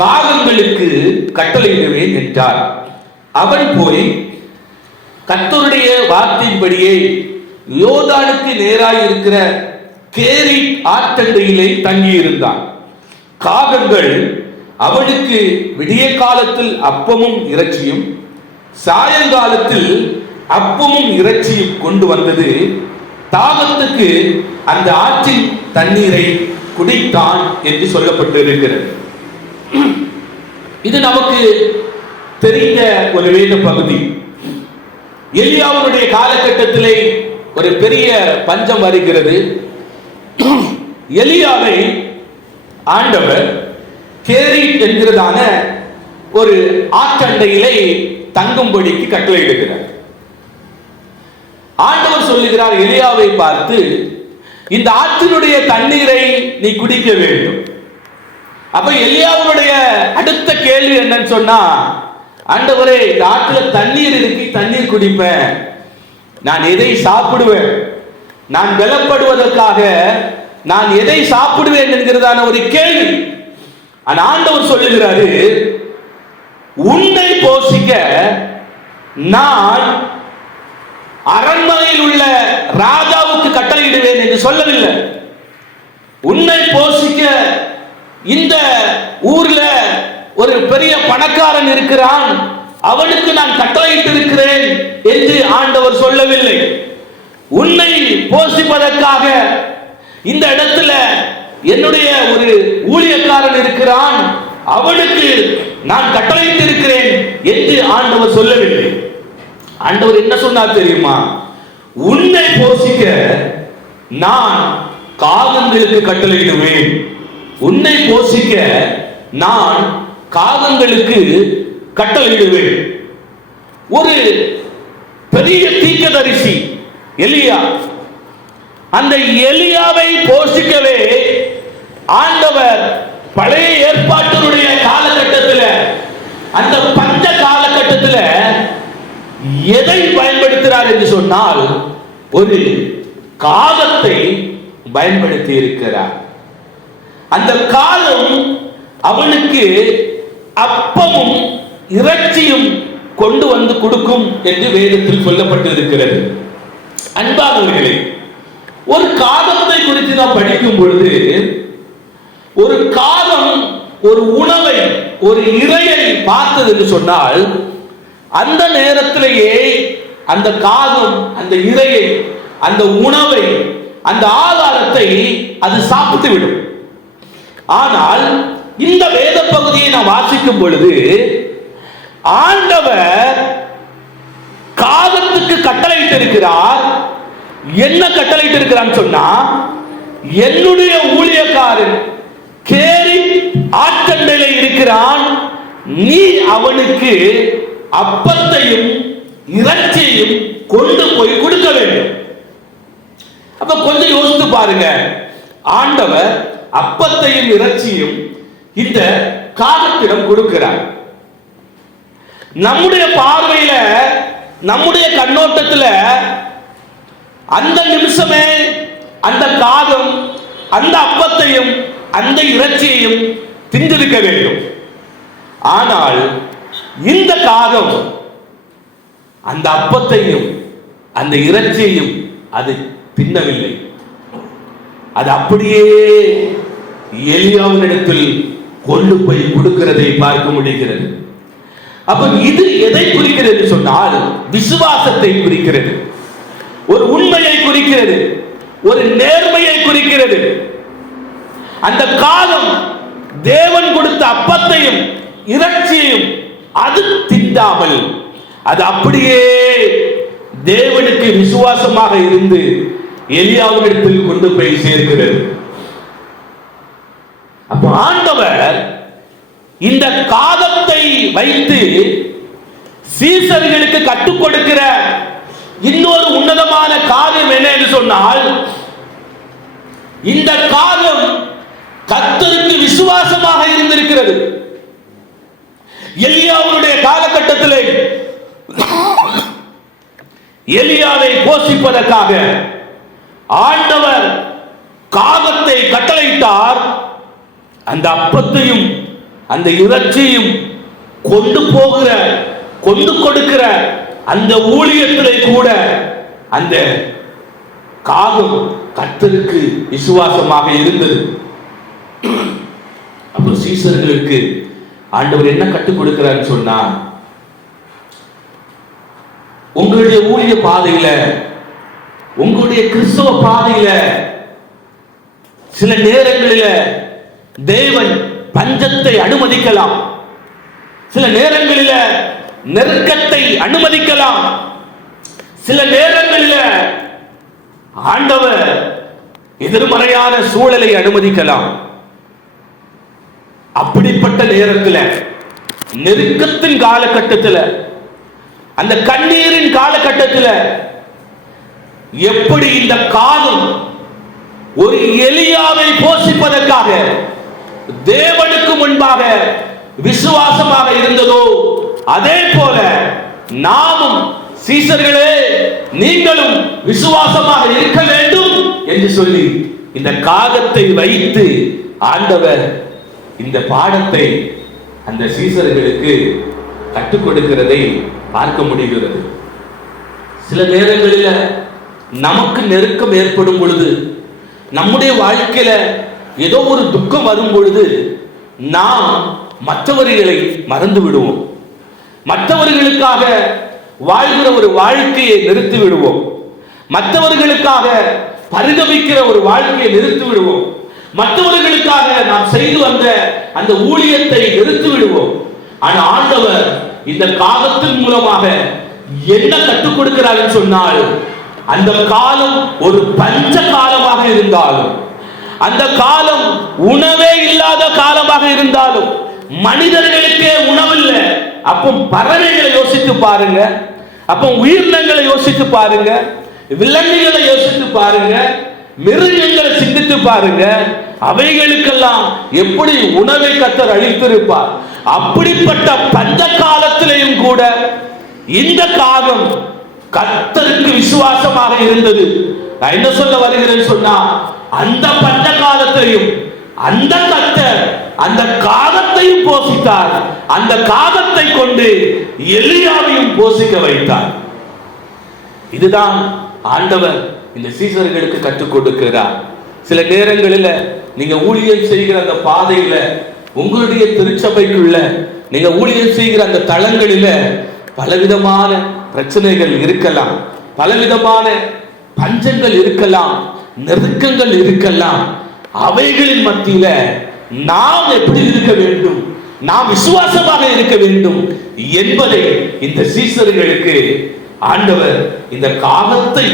காகங்களுக்கு கட்டளையிடுவேன் என்றார். அவன் போய் கர்த்தருடைய வார்த்தையின்படியே யோர்தானுக்கு நேராய் இருக்கிற கேரித் ஆற்றண்டையிலே தங்கியிருந்தான். காகங்கள் அவனுக்கு விடிய காலத்தில் அப்பமும் இறைச்சியும், சாயங்காலத்தில் அப்பமும் இறைச்சியும் கொண்டு வந்தது. தாகத்துக்கு அந்த ஆற்றின் தண்ணீரை குடித்தான் என்று சொல்லப்பட்டு இருக்கிறது. இது நமக்கு தெரிந்த ஒரு வேத பகுதி. எலியாவுடைய காலகட்டத்திலே ஒரு பெரிய பஞ்சம் வருகிறது. எலியாவை ஆண்டவர் கேரித் என்கிறதான ஒரு ஆற்றண்டையிலே தங்கும்படிக்கு கட்டளையிடுகிறார். ஆண்டவர் சொல்லுகிறார் எலியாவை பார்த்து, இந்த ஆற்றினுடைய தண்ணீரை நீ குடிக்க வேண்டும். அப்ப எலியாவுடைய அடுத்த கேள்வி என்னன்னு சொன்னா, ஆண்டவரே, இந்த ஆற்றுல தண்ணீர் இருக்கு, தண்ணீர் குடிப்பேன், நான் எதை சாப்பிடுவேன்? நான் பலப்படுவதற்காக நான் எதை சாப்பிடுவேன் என்கிறதான ஒரு கேள்வி. ஆண்டவர் சொல்லுகிறாரு, உன்னை போஷிக்க நான் அரண்மனையில் உள்ள ராஜாவுக்கு கட்டளையிடுவேன் என்று சொல்லவில்லை. உன்னை போஷிக்க இந்த ஊர்ல ஒரு பெரிய பணக்காரன் இருக்கிறான், அவனுக்கு நான் கட்டளையிட்டு இருக்கிறேன் என்று ஆண்டவர் சொல்லவில்லை. உன்னை போஷிப்பதற்காக இந்த இடத்துல என்னுடைய ஒரு ஊழியக்காரன் இருக்கிறான், அவனுக்கு நான் கட்டளையிட்டு இருக்கிறேன் என்று ஆண்டவர் சொல்லவில்லை. ஆண்டவர் என்ன சொன்னார் தெரியுமா? உன்னை போஷிக்க நான் காகங்களுக்கு கட்டளையிடுவேன். உன்னை போஷிக்க நான் காகங்களுக்கு கட்டளையிடுவேன். ஒரு பெரிய தீர்க்கதரிசி எலியா, அந்த எலியாவை போஷிக்கவே ஆண்டவர் பழைய ஏற்பாட்டினுடைய காலகட்டத்தில், அந்த பஞ்ச காலகட்டத்தில் எதை பயன்படுத்துகிறார் என்று சொன்னால், ஒரு காகத்தை பயன்படுத்தி இருக்கிறார். அந்த காகம் அவனுக்கு அப்பமும் இறைச்சியும் கொண்டு வந்து கொடுக்கும் என்று வேதத்தில் சொல்லப்பட்டிருக்கிறது. அன்பானவர்களே, ஒரு காகத்தை குறித்து நாம் படிக்கும் பொழுது, ஒரு காகம் ஒரு உணவை, ஒரு இரையை பார்த்தது என்று சொன்னால், அந்த நேரத்திலேயே அந்த காகம் அந்த இரையை, அந்த உணவை, அந்த ஆகாரத்தை அது சாப்பிட்டு விடும். ஆனால் இந்த வேத பகுதியை நாம் வாசிக்கும் பொழுது, ஆண்டவர் காகத்துக்கு கட்டளையிட்டு இருக்கிறார். என்ன கட்டளையிட்டு இருக்கிறான்னு சொன்னா, என்னுடைய ஊழியக்காரன் கேரித் ஆற்றண்டையிலே இருக்கிறான், நீ அவனுக்கு அப்பத்தையும் இறைச்சியையும் கொண்டு போய் கொடுக்க வேண்டும். அப்ப கொஞ்சம் யோசித்து பாருங்க, ஆண்டவர் அப்பத்தையும் இறைச்சியும் இந்த காகத்திடம் கொடுக்கிறார். நம்முடைய பார்வையில, நம்முடைய கண்ணோட்டத்தில் அந்த நிமிஷமே அந்த காகம் அந்த அப்பத்தையும் அந்த இறைச்சியையும் தின்றிருக்க வேண்டும். ஆனால் இந்த காகம் அந்த அப்பத்தையும் அந்த இறைச்சியையும் அது தின்னவில்லை. அது அப்படியே எலியாவினிடத்தில் கொண்டு போய் கொடுக்கிறதை பார்க்க முடிகிறது. அப்ப இது எதை குறிக்கிறது சொன்னால், விசுவாசத்தை குறிக்கிறது, ஒரு உண்மையை குறிக்கிறது, ஒரு நேர்மையை குறிக்கிறது. அந்த காலம் தேவன் கொடுத்த அப்பத்தையும் இறைச்சியையும் அது திண்டாமல், அது அப்படியே தேவனுக்கு விசுவாசமாக இருந்து எலியாவினிடத்தில் கொண்டு போய் சேர்க்கிறது. அப்ப ஆண்டவர் இந்த காகத்தை வைத்து சீசர்களுக்கு கற்றுக் கொடுக்கிற இன்னொரு உன்னதமான காரியம் என்ன என்று சொன்னால், இந்த காகம் கர்த்தருக்கு விசுவாசமாக இருந்திருக்கிறது. எலியாவுடைய காலகட்டத்திலே எலியாவை போஷிப்பதற்காக ஆண்டவர் காகத்தை கட்டளையிட்டார். அந்த அப்பத்தையும் அந்த இறைச்சியும் கொண்டு கொடுக்கிற அந்த ஊழியத்திலே கூட அந்த காகம் கர்த்தருக்கு விசுவாசமாக இருந்தது. அப்புறம் சீசர்களுக்கு ஆண்டவர் என்ன கற்றுக் கொடுக்கிறான்னு சொன்னா, உங்களுடைய ஊழிய பாதையில, உங்களுடைய கிறிஸ்தவ பாதையில சில நேரங்களில தேவன் பஞ்சத்தை அனுமதிக்கலாம், சில நேரங்களில நெருக்கத்தை அனுமதிக்கலாம், சில நேரங்களில ஆண்டவர் எதிர்மறையான சூழலை அனுமதிக்கலாம். அப்படிப்பட்ட நேரத்தில், நெருக்கத்தின் காலகட்டத்தில், அந்த கண்ணீரின் காலகட்டத்தில் எப்படி இந்த காகம் ஒரு எலியாவை போஷிப்பதற்காக தேவனுக்கு முன்பாக விசுவாசமாக இருந்ததோ, அதே போல நாமும் சீசர்களே நீங்களும் விசுவாசமாக இருக்க வேண்டும் என்று சொல்லி இந்த காகத்தை வைத்து ஆண்டவர் இந்த பாடத்தை அந்த சீசர்களுக்கு கற்றுக் கொடுக்கிறதை பார்க்க முடிகிறது. சில நேரங்களில் நமக்கு நெருக்கம் ஏற்படும் பொழுது, நம்முடைய வாழ்க்கையில ஏதோ ஒரு துக்கம் வரும் பொழுது நாம் மற்றவர்களை மறந்து விடுவோம், மற்றவர்களுக்காக வாழ்கிற ஒரு வாழ்க்கையை நிறுத்தி விடுவோம், மற்றவர்களுக்காக பரிதபிக்கிற ஒரு வாழ்க்கையை நிறுத்தி விடுவோம், மற்றவர்களுக்காக நாம் செய்து வந்த அந்த ஊழியத்தை நிறுத்தி விடுவோம். ஆனால் ஆண்டவர் இந்த காகத்தின் மூலமாக என்ன கற்றுக் கொடுக்கிறார் சொன்னால், அந்த காலம் ஒரு பஞ்ச காலமாக இருந்தாலும், அந்த காலம் உணவே இல்லாத காலமாக இருந்தாலும், மனிதர்களுக்கே உணவில்லை, அப்போ பறவைகளை யோசித்து பாருங்க, அப்போ உயிரினங்களை யோசித்து பாருங்க, விலங்குகளை யோசித்து பாருங்க, மிருகங்களை சிந்தித்து பாருங்க, அவைகளுக்கெல்லாம் எப்படி உணவை கர்த்தர் அளித்திருப்பார். அப்படிப்பட்ட பஞ்ச காலத்திலேயும் கூட இந்த காகம் கர்த்தருக்கு விசுவாசமாக இருந்தது. நான் என்ன சொல்ல வருகிறேன் சொன்னா, அந்த பஞ்ச காலத்தையும் அந்த கர்த்தர் அந்த காகத்தையும் போஷித்தார், அந்த காகத்தை கொண்டு எலியாவையும் போஷிக்க வைத்தார். இதுதான் ஆண்டவர் இந்த சீசர்களுக்கு கற்றுக் கொடுக்கிறார். சில நேரங்களில் நீங்க ஊழியம் செய்கிற அந்த பாதையில, உங்களுடைய திருச்சபைக்குள்ள நீங்க ஊழியம் செய்கிற அந்த தளங்களில பலவிதமான பிரச்சனைகள் இருக்கலாம், பலவிதமான பஞ்சங்கள் இருக்கலாம், நெருக்கங்கள் இருக்கலாம். அவைகளின் மத்தியில நாம் எப்படி இருக்க வேண்டும், நாம் விசுவாசமாக இருக்க வேண்டும் என்பதை இந்த சீசர்களுக்கு ஆண்டவர் இந்த காகத்தை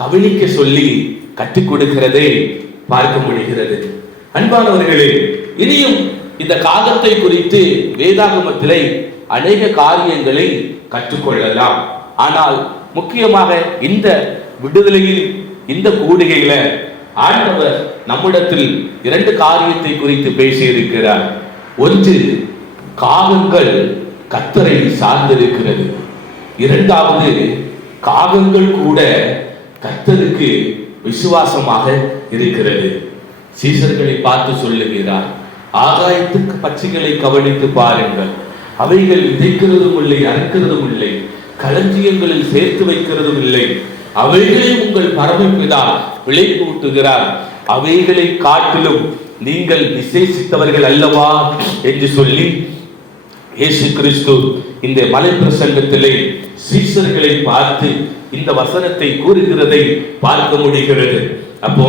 கவனிக்க சொல்லி கற்றுக் கொடுக்கிறதை பார்க்க முடிகிறது. அன்பானவர்களே, இனியும் இந்த காகத்தை குறித்து வேதாகமத்திலே அநேக காரியங்களை கற்றுக்கொள்ளலாம். ஆனால் முக்கியமாக இந்த விடுதலையில், இந்த கூடுகையில ஆண்டவர் நம்மிடத்தில் 2 காரியத்தை குறித்து பேசியிருக்கிறார். ஒன்று, காகங்கள் கர்த்தரை சார்ந்திருக்கிறது. இரண்டாவது, காகங்கள் கூட கர்த்தருக்கு விசுவாசமாக இருக்கிறது. சீசர்களை பார்த்து சொல்லுகிறார், ஆகாயத்துக்கு பட்சிகளை கவனித்து பாருங்கள், அவைகள் விதைக்கிறதும் இல்லை, அறுக்கிறதும் இல்லை, களஞ்சியங்களில் சேர்த்து வைக்கிறதும் இல்லை, அவைகளை உங்கள் பரமபிதா விளைப்பு ஊட்டுகிறார், அவைகளை காட்டிலும் நீங்கள் விசேஷித்தவர்கள் அல்லவா என்று சொல்லி இயேசு கிறிஸ்து இந்த மலை பிரசங்கத்திலே சீசர்களை பார்த்து இந்த வசனத்தை கூறுகிறதை பார்க்க முடிகிறது. அப்போ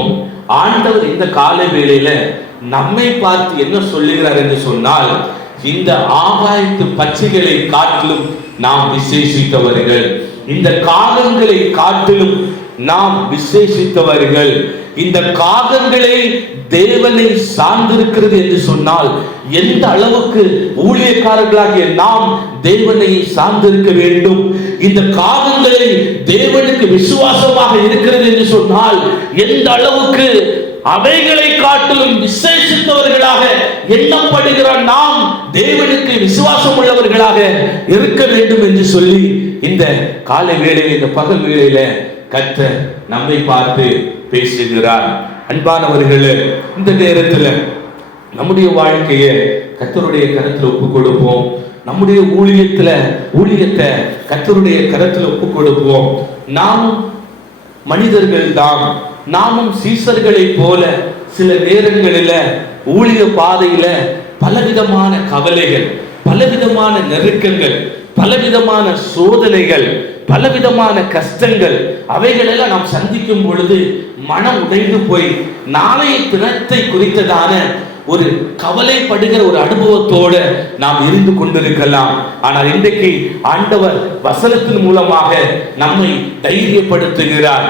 ஆண்டவர் இந்த கால வேளையில நம்மை பார்த்து என்ன சொல்லுகிறார் என்று சொன்னால், இந்த ஆகாயத்து பட்சிகளை காட்டிலும் நாம் விசேஷித்தவர்கள், இந்த காகங்களை காட்டிலும் நாம் விசேஷித்தவர்கள். இந்த காகங்களை தேவனை சார்ந்திருக்கிறது என்று சொன்னால், எந்த அளவுக்கு ஊழியக்காரர்களாகிய நாம் தேவனை சார்ந்திருக்க வேண்டும். இந்த காகங்களை தேவனுக்கு விசுவாசமாக இருக்கிறது என்று சொன்னால், எந்த அளவுக்கு அவைகளை காட்டிலும் விசேஷித்தவர்களாக எண்ணப்படுகிற நாம் தேவனுக்கு விசுவாசம் உள்ளவர்களாக இருக்க வேண்டும் என்று சொல்லி இந்த காலை வேளையில், இந்த பகல் வேளையில கர்த்தர் நம்மை பார்த்து பேசுகிறார். அன்பானவர்களே, இந்த நேரத்தில் நம்முடைய வாழ்க்கையை கர்த்தருடைய கரத்தில் ஒப்பு கொடுப்போம். நம்முடைய ஊழியத்தை கர்த்தருடைய கரத்தில் ஒப்பு கொடுப்போம். நாமும் மனிதர்கள் தான். நாமும் சீசர்களை போல சில நேரங்களில் ஊழிய பாதையில பலவிதமான கவலைகள், பலவிதமான நெருக்கங்கள், பலவிதமான சோதனைகள், பலவிதமான கஷ்டங்கள், அவைகளெல்லாம் நாம் சந்திக்கும் பொழுது மனம் உடைந்து போய் நாளைய தினத்தை குறித்ததான ஒரு கவலைப்படுகிற ஒரு அனுபவத்தோடு நாம் இருந்து கொண்டிருக்கலாம். ஆனால் இன்றைக்கு ஆண்டவர் வசனத்தின் மூலமாக நம்மை தைரியப்படுத்துகிறார்.